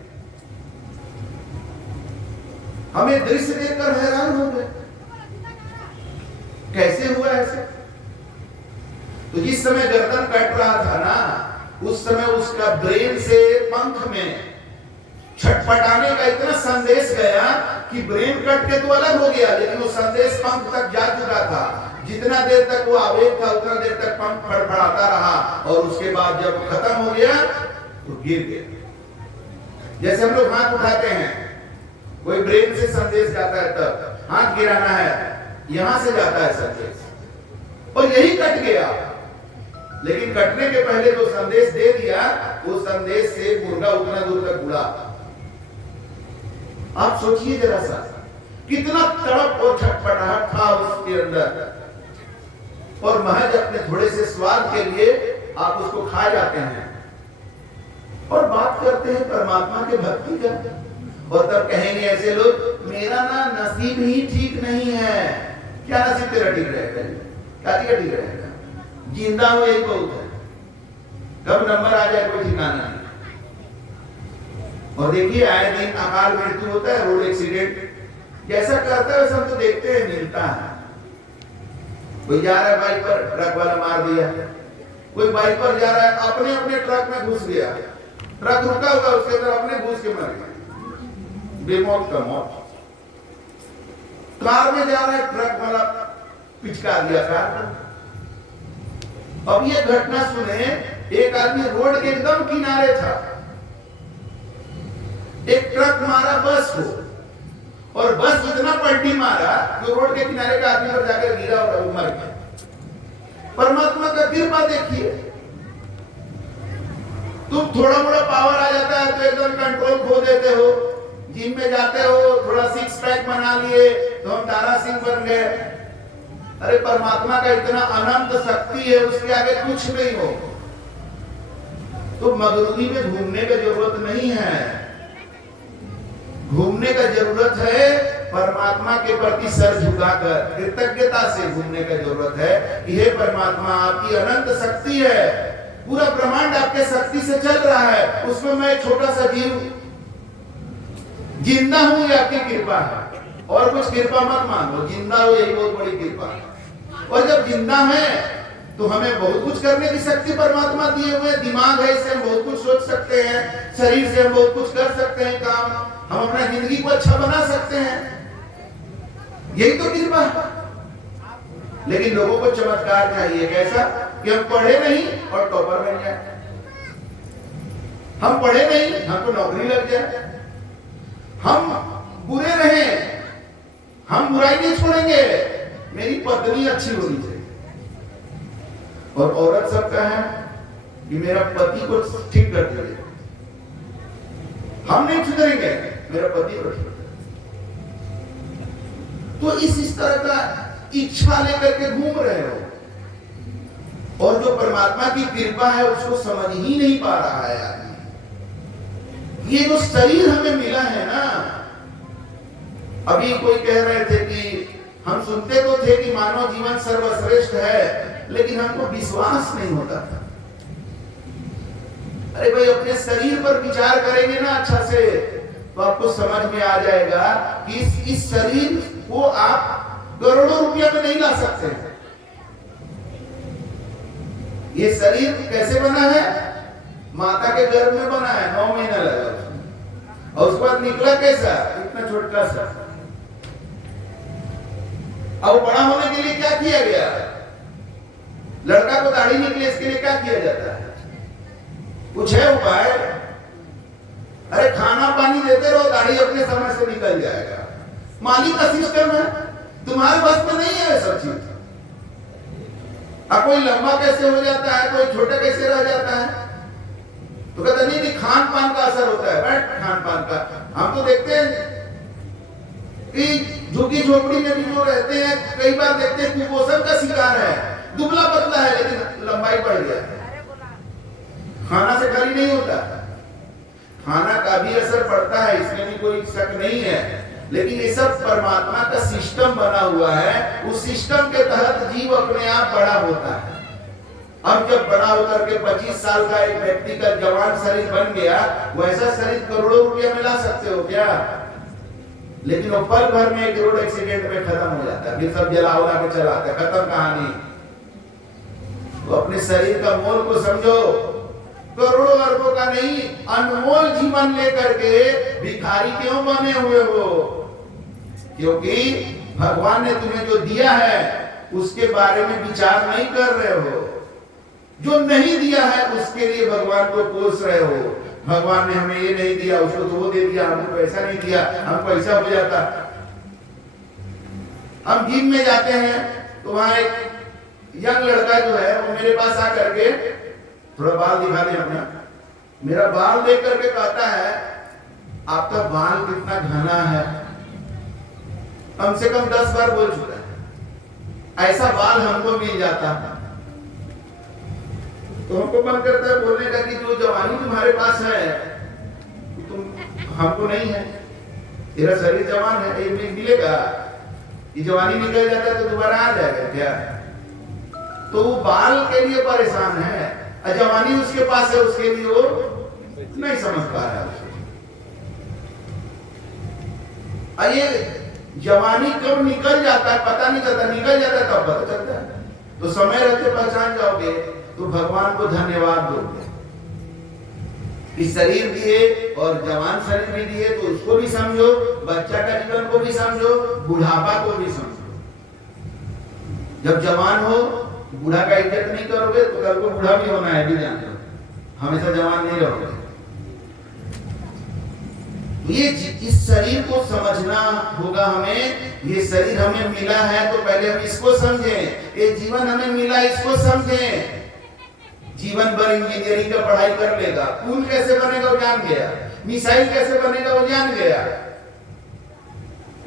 हमें दृश्य देखकर हैरान हो गए, कैसे हुआ ऐसे? तो जिस समय गर्दन कट रहा था ना, उस समय उसका ब्रेन से पंख में छटपटाने का इतना संदेश गया कि ब्रेन कट के तो अलग हो गया, लेकिन वो संदेश पंख तक जा चुका था। जितना देर तक वो आवेग था उतना देर तक पंख फड़फड़ाता रहा, और उसके बाद जब खत्म हो गया तो गिर गया। जैसे हम लोग हाथ उठाते हैं, कोई ब्रेन से संदेश जाता है, तब हाथ गिराना है, यहां से जाता है संदेश, और यही कट गया। लेकिन कटने के पहले जो संदेश दे दिया, वो संदेश से मुर्गा उतना दूर तक उड़ा। आप सोचिए जरा सा, कितना तड़प और छटपटाहट था उसके अंदर, और महज अपने थोड़े से स्वाद के लिए आप उसको खा जाते हैं और बात करते हैं परमात्मा के भक्ति का। और तब कहेंगे ऐसे लोग, मेरा ना नसीब ही ठीक नहीं है। क्या नसीब तेरा ठीक रहेगा? क्या ठीक रहेगा? जिंदा हो यही बहुत है, कब नंबर आ जाए कोई ठिकाना नहीं। और देखिए आए दिन अकाल मृत्यु होता है, रोड एक्सीडेंट जैसा करता है वैसा हम तो देखते हैं, मिलता है। कोई जा रहा है बाइक पर, ट्रक वाला मार दिया। कोई बाइक पर जा रहा है, अपने अपने ट्रक में घुस गया, ट्रक रुका हुआ उसके अंदर अपने घुस के मर गया, बेमौत का मौत। कार में जा रहा है, ट्रक वाला पिचका दिया कार को। अब ये घटना सुने, एक आदमी रोड के एकदम किनारे था, एक ट्रक मारा बस को, और बस इतना पलटी मारा कि रोड के किनारे का आदमी पर जाकर गिरा और मर गया। परमात्मा का कृपा देखिए, तुम थोड़ा मोड़ा पावर आ जाता है तो एकदम कंट्रोल खो देते हो। जिम में जाते हो, थोड़ा सिक्स पैक बना लिए तो हम तारा सिंह बन गए। अरे परमात्मा का इतना अनंत शक्ति है, उसके आगे कुछ नहीं हो। तो मगरूरी में घूमने की जरूरत नहीं है, घूमने का जरूरत है परमात्मा के प्रति सर झुकाकर कृतज्ञता से घूमने का जरूरत है कि हे परमात्मा, आपकी अनंत शक्ति है, पूरा ब्रह्मांड आपके शक्ति से चल रहा है, उसमें मैं छोटा सा जीव जिंदा हूं, ये आपकी कृपा है। और कुछ कृपा मत मांगो, जिंदा हो यही बहुत बड़ी कृपा है। और जब जिंदा है तो हमें बहुत कुछ करने की शक्ति परमात्मा दिए हुए, दिमाग है, इससे हम बहुत कुछ सोच सकते हैं, शरीर से हम बहुत कुछ कर सकते हैं काम, हम अपना जिंदगी को अच्छा बना सकते हैं, यही तो कृपा है। लेकिन लोगों को चमत्कार चाहिए, कैसा कि हम पढ़े नहीं और टॉपर बन जाए, हम पढ़े नहीं हमको नौकरी लग जाए, हम बुरे रहे, हम बुराई नहीं छोड़ेंगे, मेरी पत्नी अच्छी होनी चाहिए। और औरत सब का है कि मेरा पति को ठीक कर दे, हम नहीं सुधरेंगे, मेरा पति को ठीक। तो इस तरह का इच्छा लेकर के घूम रहे हो, और जो परमात्मा की कृपा है उसको समझ ही नहीं पा रहा है आदमी। ये जो शरीर हमें मिला है ना, अभी कोई कह रहे थे कि हम सुनते तो थे कि मानव जीवन सर्वश्रेष्ठ है, लेकिन हमको विश्वास नहीं होता था। अरे भाई, अपने शरीर पर विचार करेंगे ना अच्छा से, तो आपको समझ में आ जाएगा कि इस शरीर को आप करोड़ों रुपया में नहीं ला सकते हैं। ये शरीर कैसे बना है? माता के गर्भ में बना है, 9 महीना लगा उसमें, और उसके बाद निकला कैसा? इतना छोटा सा। अब बड़ा होने के लिए क्या किया गया? लड़का को दाढ़ी निकले, इसके लिए क्या किया जाता है? कुछ है उपाय? अरे खाना पानी देते रहो, दाढ़ी अपने समय से निकल जाएगा। मालिक का सिस्टम है, तुम्हारे बस में नहीं है सब चीज। अब कोई लंबा कैसे हो जाता है, कोई छोटा कैसे रह जाता है, तो कहता नहीं खान पान का असर होता है। बैठ, खान पान का हम तो देखते हैं कि झुग्गी झोपड़ी में भी जो रहते हैं कई बार देखते हैं कुपोषण का शिकार है, दुबला पतला है लेकिन लंबाई बढ़ गया है। खाना से खाली नहीं होता, खाना का भी असर पड़ता है, इसमें भी कोई शक नहीं है, लेकिन ये सब परमात्मा का सिस्टम बना हुआ है। उस सिस्टम के तहत जीव अपने आप बड़ा होता है। अब जब बड़ा होकर के 25 साल का एक व्यक्ति का जवान शरीर बन गया, वैसा शरीर करोड़ों रुपया में ला सकते हो क्या? लेकिन वो पल भर में एक रोड एक्सीडेंट में खत्म हो जाता है, फिर सब जला उला के चलाते, खत्म कहानी। तो अपने शरीर का मोल को समझो, करोड़ों अरबों का नहीं, अनमोल जीवन लेकर के भिखारी क्यों बने हुए हो? क्योंकि भगवान ने तुम्हें जो दिया है उसके बारे में विचार नहीं कर रहे हो। जो नहीं दिया है उसके लिए भगवान को कोस रहे हो। भगवान ने हमें ये नहीं दिया, उसको तो वो दे दिया, हमको पैसा नहीं दिया, हम पैसा हो जाता। हम जिम में जाते हैं तो वहां एक यंग लड़का जो है वो मेरे पास आकर के, थोड़ा बाल दिखा दे अपना, मेरा बाल देख करके कहता है आपका बाल कितना घना है। कम से कम 10 बार बोल चुका है, ऐसा बाल हमको मिल जाता है। तो हमको मन करता है बोलने का कि जो जवानी तुम्हारे पास है तुम हमको नहीं है, तेरा शरीर जवान है, ये मिलेगा, ये जवानी निकल जाता है तो दोबारा आ जाएगा क्या? तो वो बाल के लिए परेशान है, जवानी उसके पास है, उसके लिए वो नहीं समझ पा रहा है। ये जवानी कब निकल जाता है पता नहीं चलता, निकल जाता है तब पता चलता है। तो समय रहते पहचान जाओगे तो भगवान को धन्यवाद दोगे कि शरीर दिए और जवान शरीर भी दिए, तो उसको भी समझो, बच्चा का जीवन को भी समझो, बुढ़ापा को भी समझो। जब जवान हो बूढ़ा का इज्जत नहीं करोगे तो कल को बूढ़ा भी होना है, भी जानते हो, हमेशा जवान नहीं रहोगे। ये इस शरीर को समझना होगा हमें। ये शरीर हमें मिला है तो पहले हम इसको समझें, ये जीवन हमें मिला इसको समझें। जीवन भर इंजीनियरिंग का पढ़ाई कर लेगा, खून कैसे बनेगा वो जान गया, मिसाइल कैसे बनेगा वो जान गया,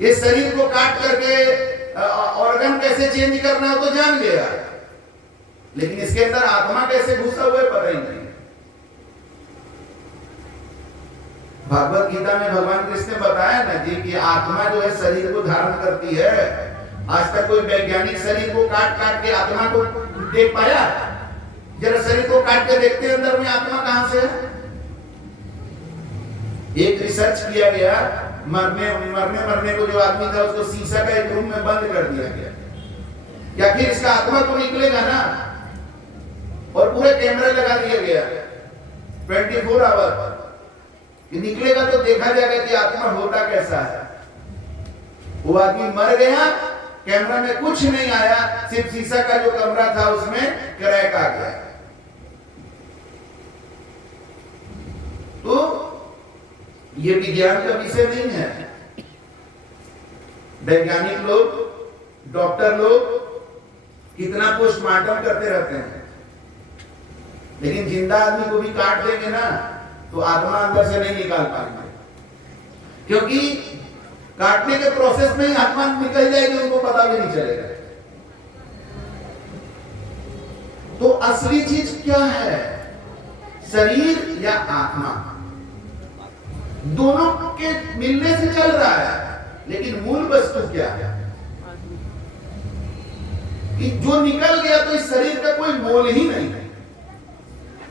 ये शरीर को काट करके ऑर्गन कैसे चेंज करना है तो जान गया, लेकिन इसके अंदर आत्मा कैसे घुसा हुआ है पता ही नहीं। भगवत गीता में भगवान कृष्ण ने बताया ना जी कि आत्मा जो है शरीर को धारण करती है। आज तक कोई वैज्ञानिक शरीर को काट काट के आत्मा को देख पाया? जरा शरीर को काट के देखते हैं अंदर में आत्मा कहां से है। एक रिसर्च किया गया, मरने को जो आदमी था उसको शीशा का एक रूम में बंद कर दिया गया, या फिर इसका आत्मा तो निकलेगा ना, और पूरे कैमरा लगा दिया गया 24 आवर, निकलेगा तो देखा जाएगा कि आत्मा होता कैसा है। वो आदमी मर गया, कैमरा में कुछ नहीं आया, सिर्फ शीशा का जो कमरा था उसमें क्रैक आ गया। तो ये विज्ञान का विषय नहीं है। वैज्ञानिक लोग, डॉक्टर लोग कितना पोस्टमार्टम करते रहते हैं, लेकिन जिंदा आदमी को भी काट देंगे ना तो आत्मा अंदर से नहीं निकाल पाएंगे, क्योंकि काटने के प्रोसेस में ही आत्मा निकल जाएगी, उनको पता भी नहीं चलेगा। तो असली चीज क्या है, शरीर या आत्मा? दोनों के मिलने से चल रहा है, लेकिन मूल वस्तु क्या है कि जो निकल गया तो इस शरीर का कोई मोल ही नहीं है।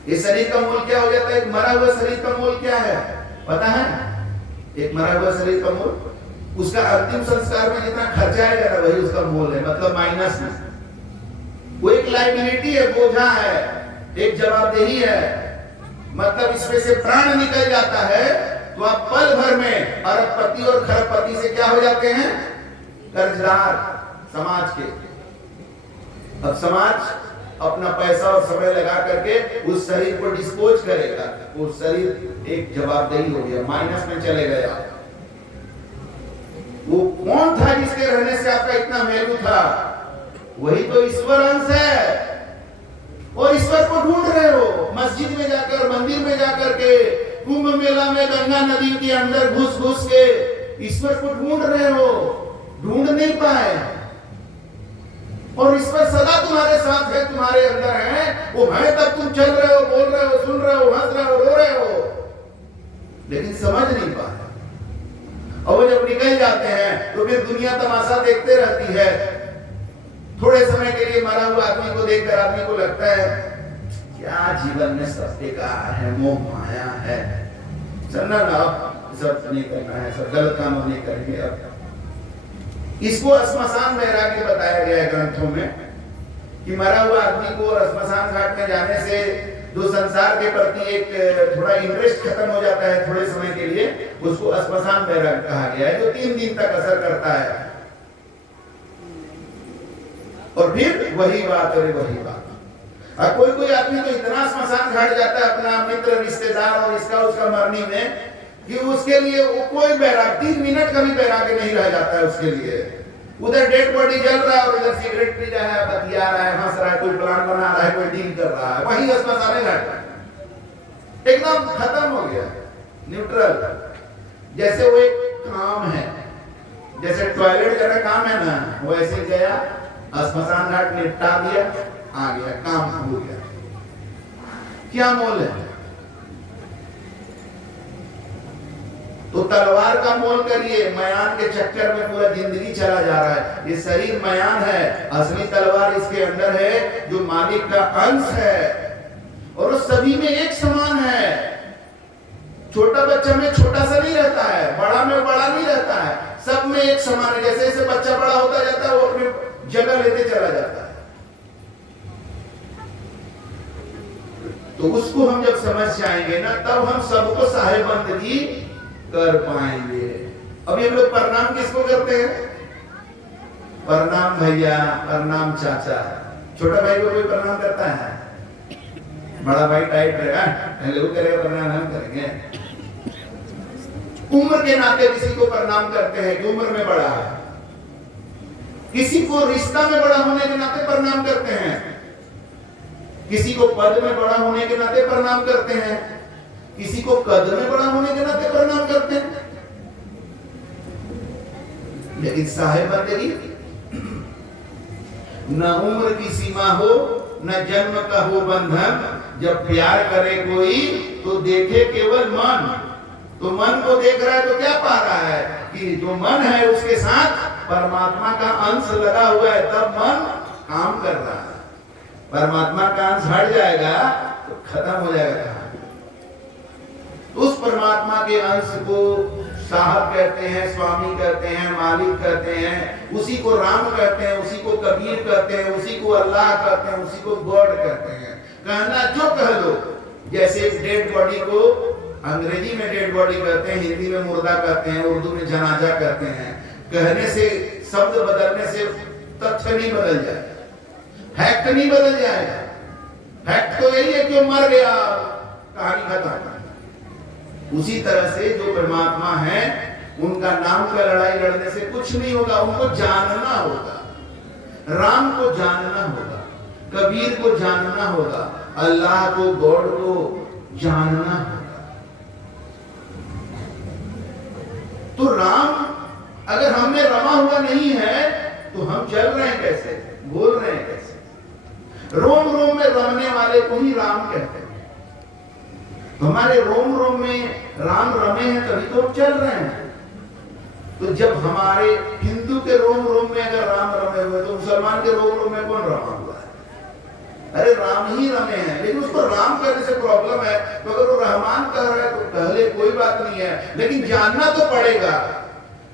इस शरीर का मोल क्या हो जाता है? एक मरा हुआ शरीर का मोल क्या है पता है? एक मरा हुआ शरीर का मोल, उसका अंतिम संस्कार में जितना खर्चा आएगा ना वही उसका मोल है, मतलब माइनस में। वो एक लायबिलिटी है, बोझा है, एक जवाबदेही है, मतलब इसमें से प्राण निकल जाता है तो आप पल भर में अरबपति और खरबपति से क्या हो जाते हैं? कर्जदार समाज के। अब समाज अपना पैसा और समय लगा करके उस शरीर को डिस्पोज करेगा, वो शरीर एक जवाबदेही हो गया, माइनस में चले गया। वो कौन था जिसके रहने से आपका इतना वैल्यू था? वही तो ईश्वर अंश है, और ईश्वर को ढूंढ रहे हो मस्जिद में जाकर, मंदिर में जाकर के, कुंभ मेला में, गंगा नदी के अंदर घुस घुस के ईश्वर को ढूंढ रहे हो, ढूंढ नहीं पाए, और ईश्वर सदा तुम्हारे साथ है, तुम्हारे अंदर है, वो है तब तुम चल रहे हो, बोल रहे हो, सुन रहे हो, हंस रहे हो, रो रहे हो, लेकिन समझ नहीं पाए। और वो जब निकल जाते हैं तो फिर दुनिया तमाशा देखते रहती है। थोड़े समय के लिए मरा हुआ आदमी को देखकर आदमी को लगता है क्या जीवन में सब बेकार है, मोह माया है, चलना ना, सब नहीं करना है, सब गलत काम नहीं करेंगे। अब इसको श्मशान वैराग्य बताया गया है ग्रंथों में कि मरा हुआ आदमी को श्मशान घाट में जाने से जो संसार के प्रति एक थोड़ा इंटरेस्ट खत्म हो जाता है थोड़े समय के लिए, उसको श्मशान वैराग्य कहा गया है, जो 3 दिन तक असर करता है। और फिर वही बात, अरे वही बात। और कोई कोई आदमी तो इतना श्मशान घाट जाता है अपना मित्र रिश्तेदार और इसका उसका मरने में कि उसके लिए वो कोई बैराग 3 मिनट का भी बैराग नहीं रह जाता है उसके लिए। उधर डेड बॉडी जल रहा है और इधर सिगरेट पी रहा है, बतिया रहा है, हंस रहा है, कोई प्लान बना रहा है, कोई डील कर रहा है, वही श्मशान घाट एकदम खत्म हो गया, न्यूट्रल। जैसे वो एक काम है, जैसे टॉयलेट जाना काम है ना, वैसे गया श्मशान घाट निपटा दिया, आ गया, काम हो गया। क्या मोल है? तो तलवार का मोल करिए, मयान के चक्कर में पूरा जिंदगी चला जा रहा है। ये शरीर मयान है, असली तलवार इसके अंदर है जो मालिक का अंश है, और वो सभी में एक समान है। छोटा बच्चा में छोटा सा नहीं रहता है, बड़ा में बड़ा नहीं रहता है, सब में एक समान है। जैसे जैसे बच्चा बड़ा होता जाता है वो अपनी जगह लेते चला जाता है। तो उसको हम जब समझ जाएंगे ना, तब हम सबको साहेबंदगी कर पाएंगे। अभी हम लोग प्रणाम किसको करते हैं? प्रणाम भैया, प्रणाम चाचा। छोटा भाई को कोई प्रणाम करता है? बड़ा भाई टाइट रहेगा, हेलो करेगा, प्रणाम हम करेंगे। उम्र के नाते किसी को प्रणाम करते हैं कि उम्र में बड़ा है, किसी को रिश्ता में बड़ा होने के नाते प्रणाम करते हैं, किसी को पद में बड़ा होने के नाते प्रणाम करते हैं, किसी को कद में बड़ा होने के नाते प्रणाम करते हैं। लेकिन साहेबंदगी न उम्र की सीमा हो, न जन्म का हो बंधन। जब प्यार करे कोई तो देखे केवल मन। तो मन को देख रहा है तो क्या पा रहा है कि जो मन है उसके साथ परमात्मा का अंश लगा हुआ है, तब मन काम कर रहा है। परमात्मा का अंश हट जाएगा तो खत्म हो जाएगा। उस परमात्मा के अंश को साहब कहते हैं, स्वामी कहते हैं, मालिक कहते हैं, उसी को राम कहते हैं, उसी को कबीर कहते हैं, उसी को अल्लाह कहते हैं, उसी को गॉड कहते हैं। कहना जो कह लो। जैसे डेड बॉडी को अंग्रेजी में डेड बॉडी कहते हैं, हिंदी में मुर्दा कहते हैं, उर्दू में जनाजा कहते हैं। कहने से, शब्द बदलने से तथ्य नहीं बदल जाएगा, फैक्ट नहीं बदल जाएगा। फैक्ट तो यही है कि वो मर गया, कहानी खत्म। उसी तरह से जो परमात्मा है, उनका नाम का लड़ाई लड़ने से कुछ नहीं होगा, उनको जानना होगा। राम को जानना होगा, कबीर को जानना होगा, अल्लाह को, गॉड को जानना होगा। तो राम अगर हमने रमा हुआ नहीं है तो हम चल रहे हैं कैसे, बोल रहे हैं कैसे? रोम रोम में रमने वाले को ही राम कहते हैं। तो हमारे रोम रोम में राम रमे हैं तभी तो हम चल रहे हैं। तो जब हमारे हिंदू के रोम रोम में अगर राम रमे हुए तो मुसलमान के रोम रोम में कौन रमा हुआ है? अरे राम ही रमे हैं, लेकिन उसको राम कहने से प्रॉब्लम है। तो अगर वो रहमान कह रहा है तो पहले कोई बात नहीं है, लेकिन जानना तो पड़ेगा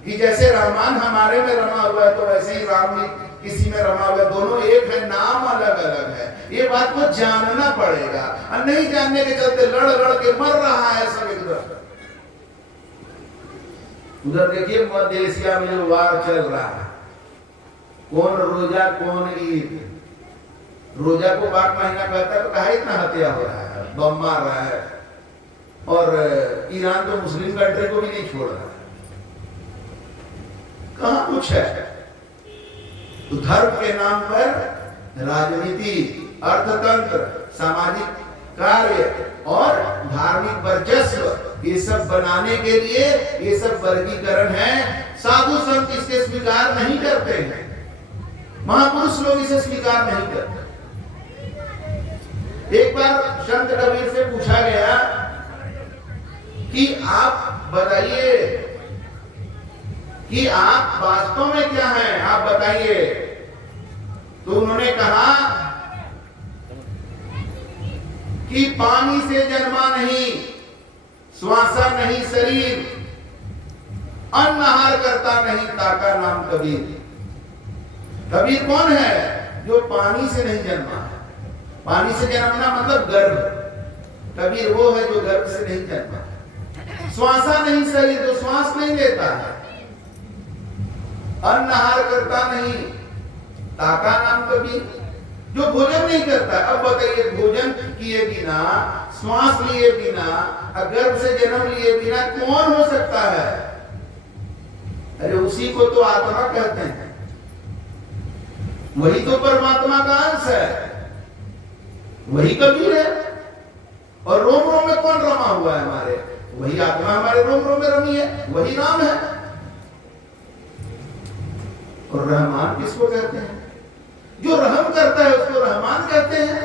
कि जैसे रहमान हमारे में रमा हुआ है तो वैसे ही राम भी किसी में रमा हुआ है। दोनों एक है, नाम अलग अलग है। ये बात को जानना पड़ेगा, और नहीं जानने के चलते लड़ लड़ के मर रहा है सब एक दूसरे। उधर देखिए मध्य एशिया में जो वार चल रहा है, कौन रोजा कौन ईद। रोजा को पाक महीना कहता है तो कहा इतना हत्या हो रहा है, बम मार रहा है, और ईरान तो मुस्लिम कंट्री को भी नहीं छोड़ रहा है। कहां कुछ है? तो धर्म के नाम पर राजनीति, अर्थतंत्र, सामाजिक कार्य और धार्मिक वर्चस्व ये सब बनाने के लिए ये सब वर्गीकरण है। साधु संत इसके स्वीकार नहीं करते हैं, महापुरुष लोग इसे स्वीकार नहीं करते। एक बार संत कबीर से पूछा गया कि आप बताइए कि आप वास्तव में क्या हैं, आप बताइए। तो उन्होंने कहा कि पानी से जन्मा नहीं, श्वासा नहीं शरीर, अन्न आहार करता नहीं, ताका नाम कबीर। कबीर कौन है? जो पानी से नहीं जन्मा है। पानी से जन्मना मतलब गर्भ। कबीर वो है जो गर्भ से नहीं जन्मा है। श्वासा नहीं शरीर, जो श्वास नहीं लेता है। अन्न आहार करता नहीं, ताका नाम कबीर, जो भोजन नहीं करता। अब बताइए, भोजन किए बिना, श्वास लिए बिना, गर्भ से जन्म लिए बिना कौन हो सकता है? अरे उसी को तो आत्मा कहते हैं, वही तो परमात्मा का अंश है, वही कबीर है। और रोम रोम में कौन रमा हुआ है? हमारे वही आत्मा हमारे रोम रोम में रमी है, वही नाम है। और रहमान किसको कहते हैं? जो रहम करता है उसको रहमान कहते हैं।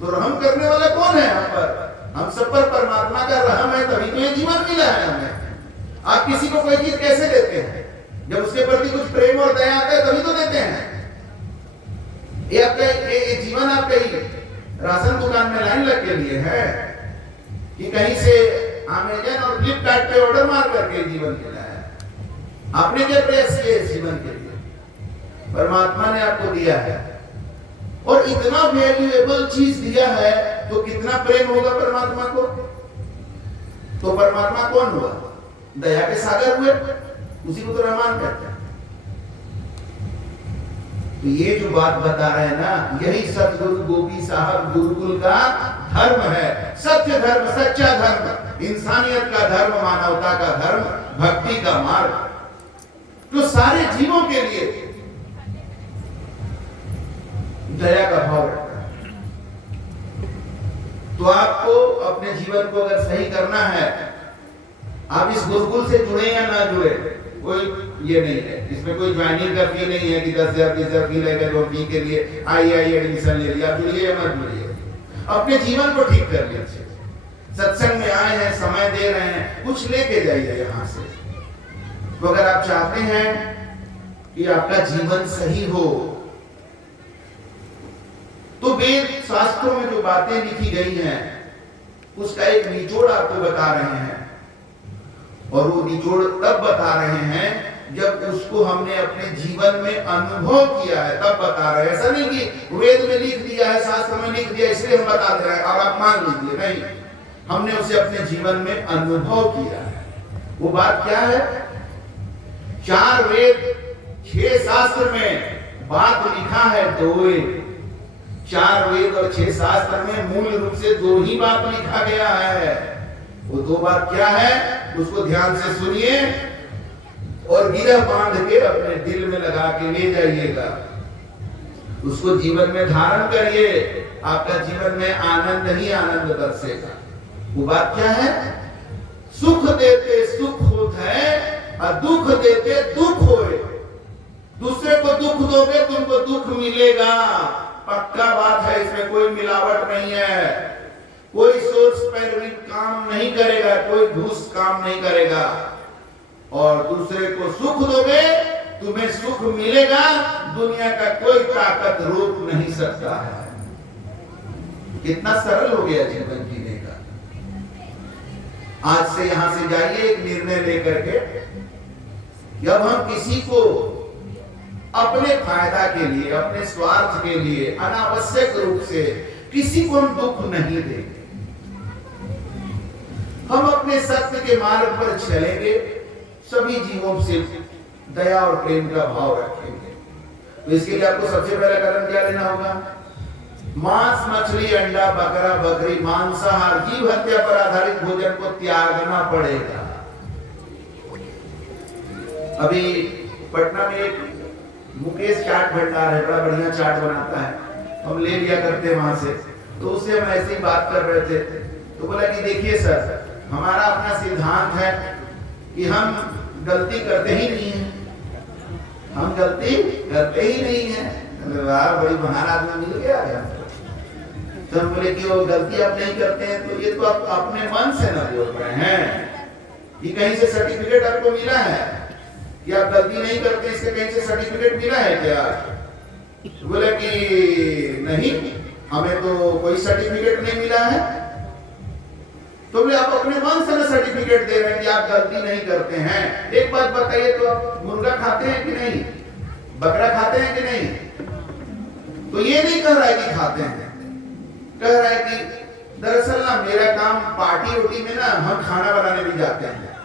तो रहम करने वाला कौन है? हम पर, हम सब पर परमात्मा का रहम है, तभी तो ये जीवन मिला है हमें। आप किसी को कोई चीज कैसे देते हैं? जब उसके प्रति कुछ प्रेम और दया आता है तभी तो देते हैं। ये आपका ये जीवन आपका ही राशन दुकान में लाइन लग के लिए है कि कहीं से अमेज़न और फ्लिपकार्ट पे ऑर्डर मार करके जीवन मिला है? आपने क्या प्रयास किया इस जीवन के लिए? परमात्मा ने आपको दिया है, और इतना वैल्यूएबल चीज दिया है तो कितना प्रेम होगा परमात्मा को? तो परमात्मा कौन हुआ? दया के सागर हुए, उसी को तो रहमान कहते हैं। तो ये जो बात बता रहे हैं ना, यही सतगुरु गोपी साहब गुरुकुल का धर्म है। सत्य धर्म, सच्चा धर्म, इंसानियत का धर्म, मानवता का धर्म, भक्ति का मार्ग, जो सारे जीवों के लिए दया का भाव रखता है। तो आपको अपने जीवन को अगर सही करना है, आप इस गुरुकुल से जुड़े या ना जुड़े, कोई ये नहीं है, इसमें कोई ज्वाइनिंग का फी नहीं है कि 10,000 20,000 फी लगेगा जो फी के लिए आई एडमिशन ले लिया। आप जुड़िए या मत जुड़िए, अपने जीवन को ठीक कर लीजिए। सत्संग में आए हैं, समय दे रहे हैं, कुछ लेके जाइए यहाँ से। तो अगर आप चाहते हैं कि आपका जीवन सही हो, तो वेद शास्त्रों में जो बातें लिखी गई हैं उसका एक निचोड़ आपको बता रहे हैं। और वो निचोड़ तब बता रहे हैं जब उसको हमने अपने जीवन में अनुभव किया है, तब बता रहे हैं। ऐसा नहीं कि वेद में लिख दिया है, शास्त्र में लिख दिया इसलिए हम बता रहे हैं और आप मान लीजिए, नहीं, हमने उसे अपने जीवन में अनुभव किया है। वो बात क्या है? 4 वेद 6 शास्त्र में बात लिखा है 2। 4 वेद और 6 शास्त्र में मूल रूप से 2 ही बात लिखा गया है। वो 2 बात क्या है उसको ध्यान से सुनिए और गिरह बांध के अपने दिल में लगा के ले जाइएगा, उसको जीवन में धारण करिए। आपका जीवन में आनंद ही आनंद बरसेगा। वो बात क्या है? सुख देते सुख होत है और दुख देते दुख होए। दूसरे को दुख दोगे तुमको दुख मिलेगा, पक्का बात है, इसमें कोई मिलावट नहीं है। कोई सोर्स पर भी काम नहीं करेगा, कोई घूस काम नहीं करेगा। और दूसरे को सुख दोगे तुम्हें सुख मिलेगा, दुनिया का कोई ताकत रोक नहीं सकता है। कितना सरल हो गया जीवन जीने का। आज से यहां से जाइए एक निर्णय लेकर के, जब हम किसी को अपने फायदा के लिए, अपने स्वार्थ के लिए अनावश्यक रूप से किसी को हम दुख नहीं देंगे। हम अपने सत्य के मार्ग पर चलेंगे, सभी जीवों से दया और प्रेम का भाव रखेंगे। तो इसके लिए आपको सबसे पहला कदम क्या लेना होगा? मांस, मछली, अंडा, बकरा, बकरी, मांसाहार, जीव हत्या पर आधारित भोजन को त्यागना पड़ेगा। अभी पटना में एक मुकेश चाट भंडार है, बड़ा बढ़िया चाट बनाता है, हम ले लिया करते वहां से। तो उससे हम ऐसे ही बात कर रहे थे, तो बोला कि देखिए सर, हमारा अपना सिद्धांत है कि हम गलती करते ही नहीं है, हम गलती करते ही नहीं है। वाह, बड़ी महान आदमी मिल गया है। तो हम बोले कि वो गलती आप नहीं करते हैं, तो ये तो आप अपने मन से ना बोल रहे हैं कि कहीं से सर्टिफिकेट आपको मिला है कि आप गलती नहीं करते, इसके कहीं से सर्टिफिकेट मिला है क्या? बोले कि नहीं, हमें तो कोई सर्टिफिकेट नहीं मिला है। तो बोले आप अपने मन से ना सर्टिफिकेट दे रहे हैं कि आप गलती नहीं करते हैं। एक बात बताइए, तो आप मुर्गा खाते हैं कि नहीं, बकरा खाते हैं कि नहीं? तो ये नहीं कह रहा है कि खाते हैं, कह रहा है कि दरअसल ना मेरा काम पार्टी उटी में ना हम खाना बनाने भी जाते हैं,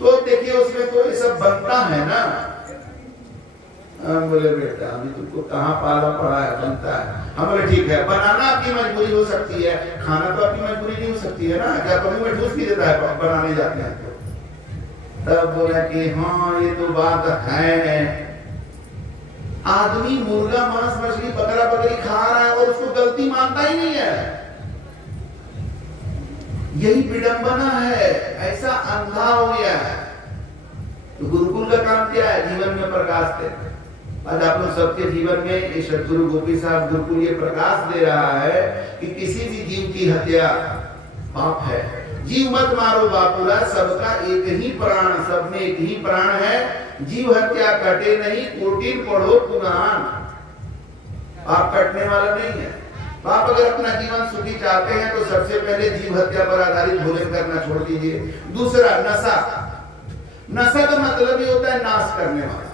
तो देखिए उसमें तो ये सब बनता है ना। हम बोले बेटा अभी तुमको कहाँ पाला पड़ा है, बनता है। हम बोले ठीक है, बनाना आपकी मजबूरी हो सकती है, खाना तो आपकी मजबूरी नहीं हो सकती है ना, क्या मुंह में ठूस भी देता है बनाने जाते हैं तो। तब बोला कि हाँ ये तो बात है, आदमी मुर्गा मांस मछली बकरा बकरी खा रहा है और उसको गलती मानता ही नहीं है। यही विडंबना है, ऐसा अंधा हो गया है। तो गुरुकुल का काम क्या है? जीवन में प्रकाश देना। आज आप लोग सबके जीवन में ये सद्गुरु गोपी साहब गुरुकुल ये प्रकाश दे रहा है कि किसी भी जीव की हत्या पाप है। जीव मत मारो बापुरा, सबका एक ही प्राण, सब में एक ही प्राण है। जीव हत्या कटे नहीं, कोटिन पढ़ो पुराण। आप कटने वाला नहीं है। आप अगर अपना जीवन सुखी चाहते हैं तो सबसे पहले जीव हत्या पर आधारित भोजन करना छोड़ दीजिए। दूसरा, नशा। नशा का मतलब ये होता है नाश करने वाला।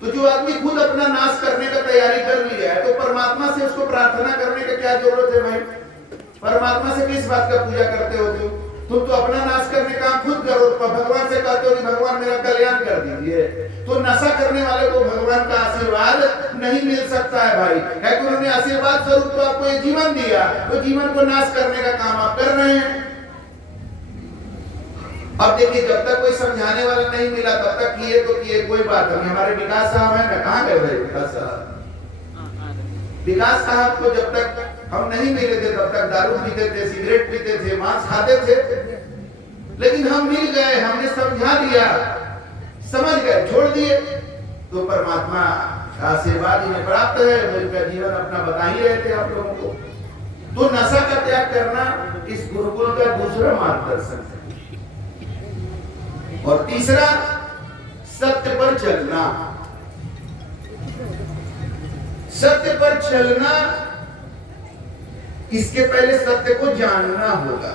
तो जो आदमी खुद अपना नाश करने का तैयारी कर लिया है, तो परमात्मा से उसको प्रार्थना करने का क्या जरूरत है भाई? परमात्मा से किस बात का पूजा करते हो तुम तो अपना नाश करने का खुद करो। भगवान से कहते हो कि भगवान मेरा कल्याण कर दीजिए। तो नशा करने वाले को भगवान का आशीर्वाद नहीं मिल सकता है भाई, है कि उन्होंने आशीर्वाद स्वरूप तो आपको ये जीवन दिया, तो जीवन को नाश करने का काम आप कर रहे हैं। अब देखिए, जब तक कोई समझाने वाला नहीं मिला तब तक किए तो किए, कोई बात नहीं। हमारे विकास साहब है ना, कहाँ गए भाई विकास साहब? विकास साहब को जब तक हम नहीं मिले थे तब तक दारू पीते थे, सिगरेट पीते थे, मांस खाते थे। लेकिन हम मिल गए, हमने समझा दिया, समझ गए, छोड़ दिए, तो परमात्मा का आशीर्वाद इन्हें प्राप्त है। उनका जीवन अपना बता ही रहे थे आप लोगों को। तो नशा का त्याग करना इस गुरुकुल का दूसरा मार्गदर्शन है। और तीसरा, सत्य पर चलना। सत्य पर चलना, इसके पहले सत्य को जानना होगा।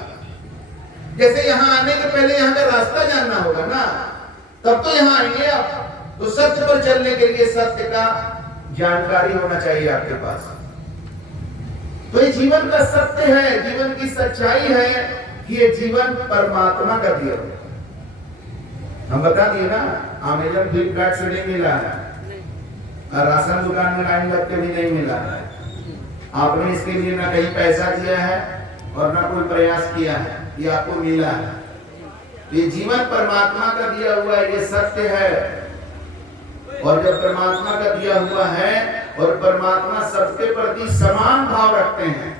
जैसे यहां आने के पहले यहां का रास्ता जानना होगा ना, तब तो यहां आएंगे आप। तो सत्य पर चलने के लिए सत्य का जानकारी होना चाहिए आपके पास। तो ये जीवन का सत्य है, जीवन की सच्चाई है कि ये जीवन परमात्मा का दिया हुआ। हम बता दिए ना, अमेज़न फ्लिपकार्ट से नहीं मिला है, और राशन दुकान में लाइन लग के भी नहीं मिला है। आपने इसके लिए ना कहीं पैसा दिया है और ना कोई प्रयास किया है, ये आपको मिला है। ये जीवन परमात्मा का दिया हुआ है, ये सत्य है। और जब परमात्मा का दिया हुआ है और परमात्मा सबके प्रति समान भाव रखते हैं।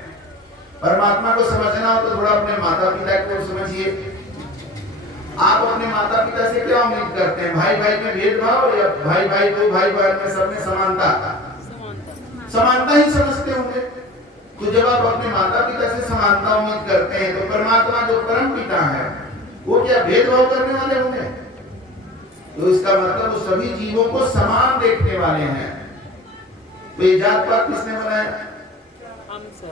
परमात्मा को समझना हो तो थोड़ा अपने माता पिता को समझिए। आप अपने माता पिता से क्या उम्मीद करते हैं? भाई भाई में भेदभाव या भाई भाई को भाई बहन में सब में समानता? समानता ही समझते होंगे। तो जब आप अपने माता पिता से समानता उम्मीद करते हैं तो परमात्मा जो परम पिता है वो क्या भेदभाव करने वाले होंगे? तो इसका मतलब वो सभी जीवों को समान देखने वाले हैं। तो ये जात पात किसने बनाया?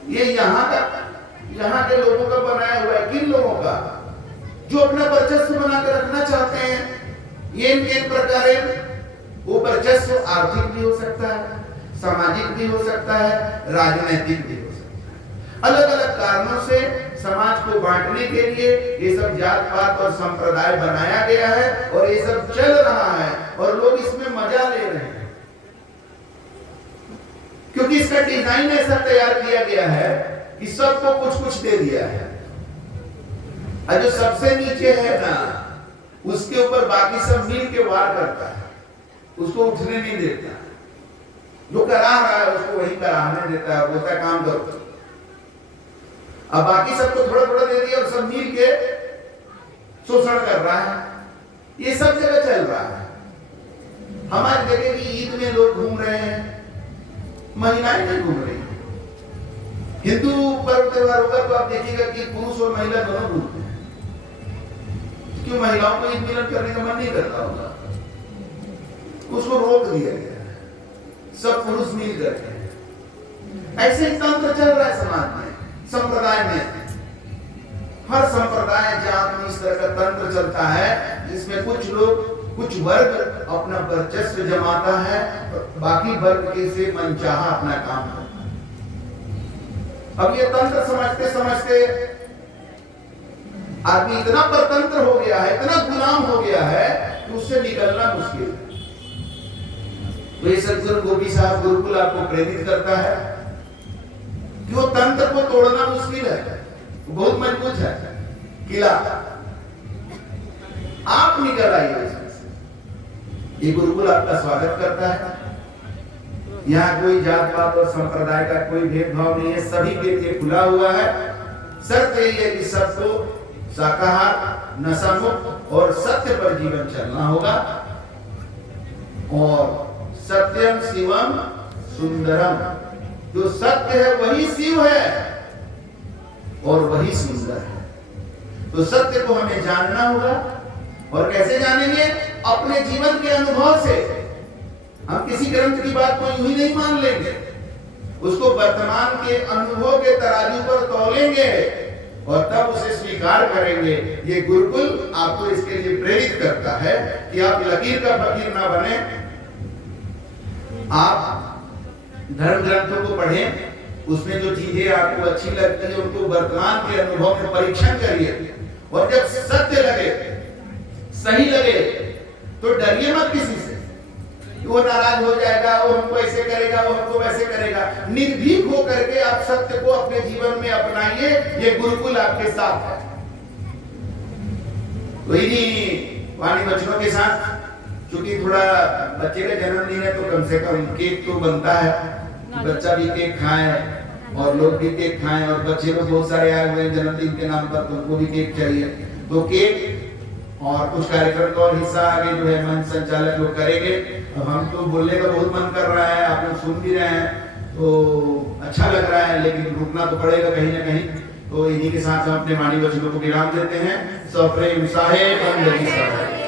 ये यहाँ के लोगों का बनाया हुआ है। किन लोगों का? जो अपना वर्चस्व बना के रखना चाहते हैं। ये इनके प्रकार वो वर्चस्व आर्थिक भी हो सकता है, सामाजिक भी हो सकता है, राजनीतिक भी हो सकता है। अलग अलग कारणों से समाज को बांटने के लिए ये सब जात पात और संप्रदाय बनाया गया है और ये सब चल रहा है और लोग इसमें मजा ले रहे हैं, क्योंकि इसका डिजाइन ऐसा तैयार किया गया है कि सबको कुछ कुछ दे दिया है। और जो सबसे नीचे है ना, उसके ऊपर बाकी सब मिल के वार करता है, उसको उठने नहीं देता। जो करा रहा है उसको वही कराने देता है, बोलता काम करो। अब बाकी सबको थोड़ा थोड़ा दे दिया और सब मिल के शोषण कर रहा है, ये सब जगह चल रहा है। हमारी जगह की ईद में लोग घूम रहे हैं, महिलाएं नहीं घूम रही। हिंदू पर्व त्योहार होगा तो आप देखिएगा कि पुरुष और महिला दोनों घूमते हैं, क्यों? महिलाओं को ईद मिलन करने का मन नहीं करता होगा, उसको रोक दिया गया है, सब पुरुष मिल करके। ऐसे ही तंत्र चल रहा है समाज में, संप्रदाय में। हर संप्रदाय जात में इस तरह का तंत्र चलता है जिसमें कुछ लोग, कुछ वर्ग अपना वर्चस्व जमाता है, बाकी वर्ग के से मनचाहा अपना काम करता है। अब ये तंत्र समझते समझते आदमी इतना परतंत्र हो गया है, इतना गुलाम हो गया है कि उससे निकलना मुश्किल है। तो ये सदगुरु गोपी साहब गुरुकुल आपको प्रेरित करता है कि वो तंत्र को तोड़ना मुश्किल है, बहुत मजबूत है किला, आप निकल आइए इसमें। ये गुरुकुल आपका स्वागत करता है। यहाँ कोई जात पात और संप्रदाय का कोई भेदभाव नहीं है, सभी के लिए खुला हुआ है। शर्त यही है कि सबको शाकाहार, नशा मुक्त और सत्य पर जीवन चलना होगा। और सत्यम शिवम सुंदरम, जो सत्य है वही शिव है और वही सुंदर है। तो सत्य को हमें जानना होगा, और कैसे जानेंगे? अपने जीवन के अनुभव से। हम किसी ग्रंथ की बात को यूं ही नहीं मान लेंगे, उसको वर्तमान के अनुभव के तराजू पर तौलेंगे और तब उसे स्वीकार करेंगे। ये गुरुकुल आपको इसके लिए प्रेरित करता है कि आप लकीर का फकीर ना बने, आप धर्म ग्रंथों को पढ़ें, उसमें जो चीजें आपको अच्छी लगती है उनको वर्तमान के अनुभव में परीक्षण करिए, और जब सत्य लगे, सही लगे, तो डरिए मत किसी से, वो नाराज हो जाएगा, वो हमको ऐसे करेगा, वो हमको वैसे करेगा। निर्भीक होकर के आप सत्य को अपने जीवन में अपनाइए, ये गुरुकुल आपके साथ है। तो इन्हीं वाणी वचनों के साथ, क्योंकि थोड़ा बच्चे का जन्मदिन है तो कम से कम केक तो बनता है, बच्चा भी केक खाए और लोग भी केक खाएं, और बच्चे लोग बहुत सारे आए हुए हैं जन्मदिन के नाम पर, तो उनको भी केक चाहिए। तो केक और कुछ कार्यक्रम का और हिस्सा आगे जो है मंच संचालक लोग करेंगे। अब हम तो बोलने का बहुत मन कर रहा है, आप लोग सुन भी रहे हैं तो अच्छा लग रहा है, लेकिन रुकना तो पड़ेगा कहीं ना कहीं। तो इन्हीं के साथ हम अपने वाणी वचनों को विराम देते हैं। सप्रेम साहेब।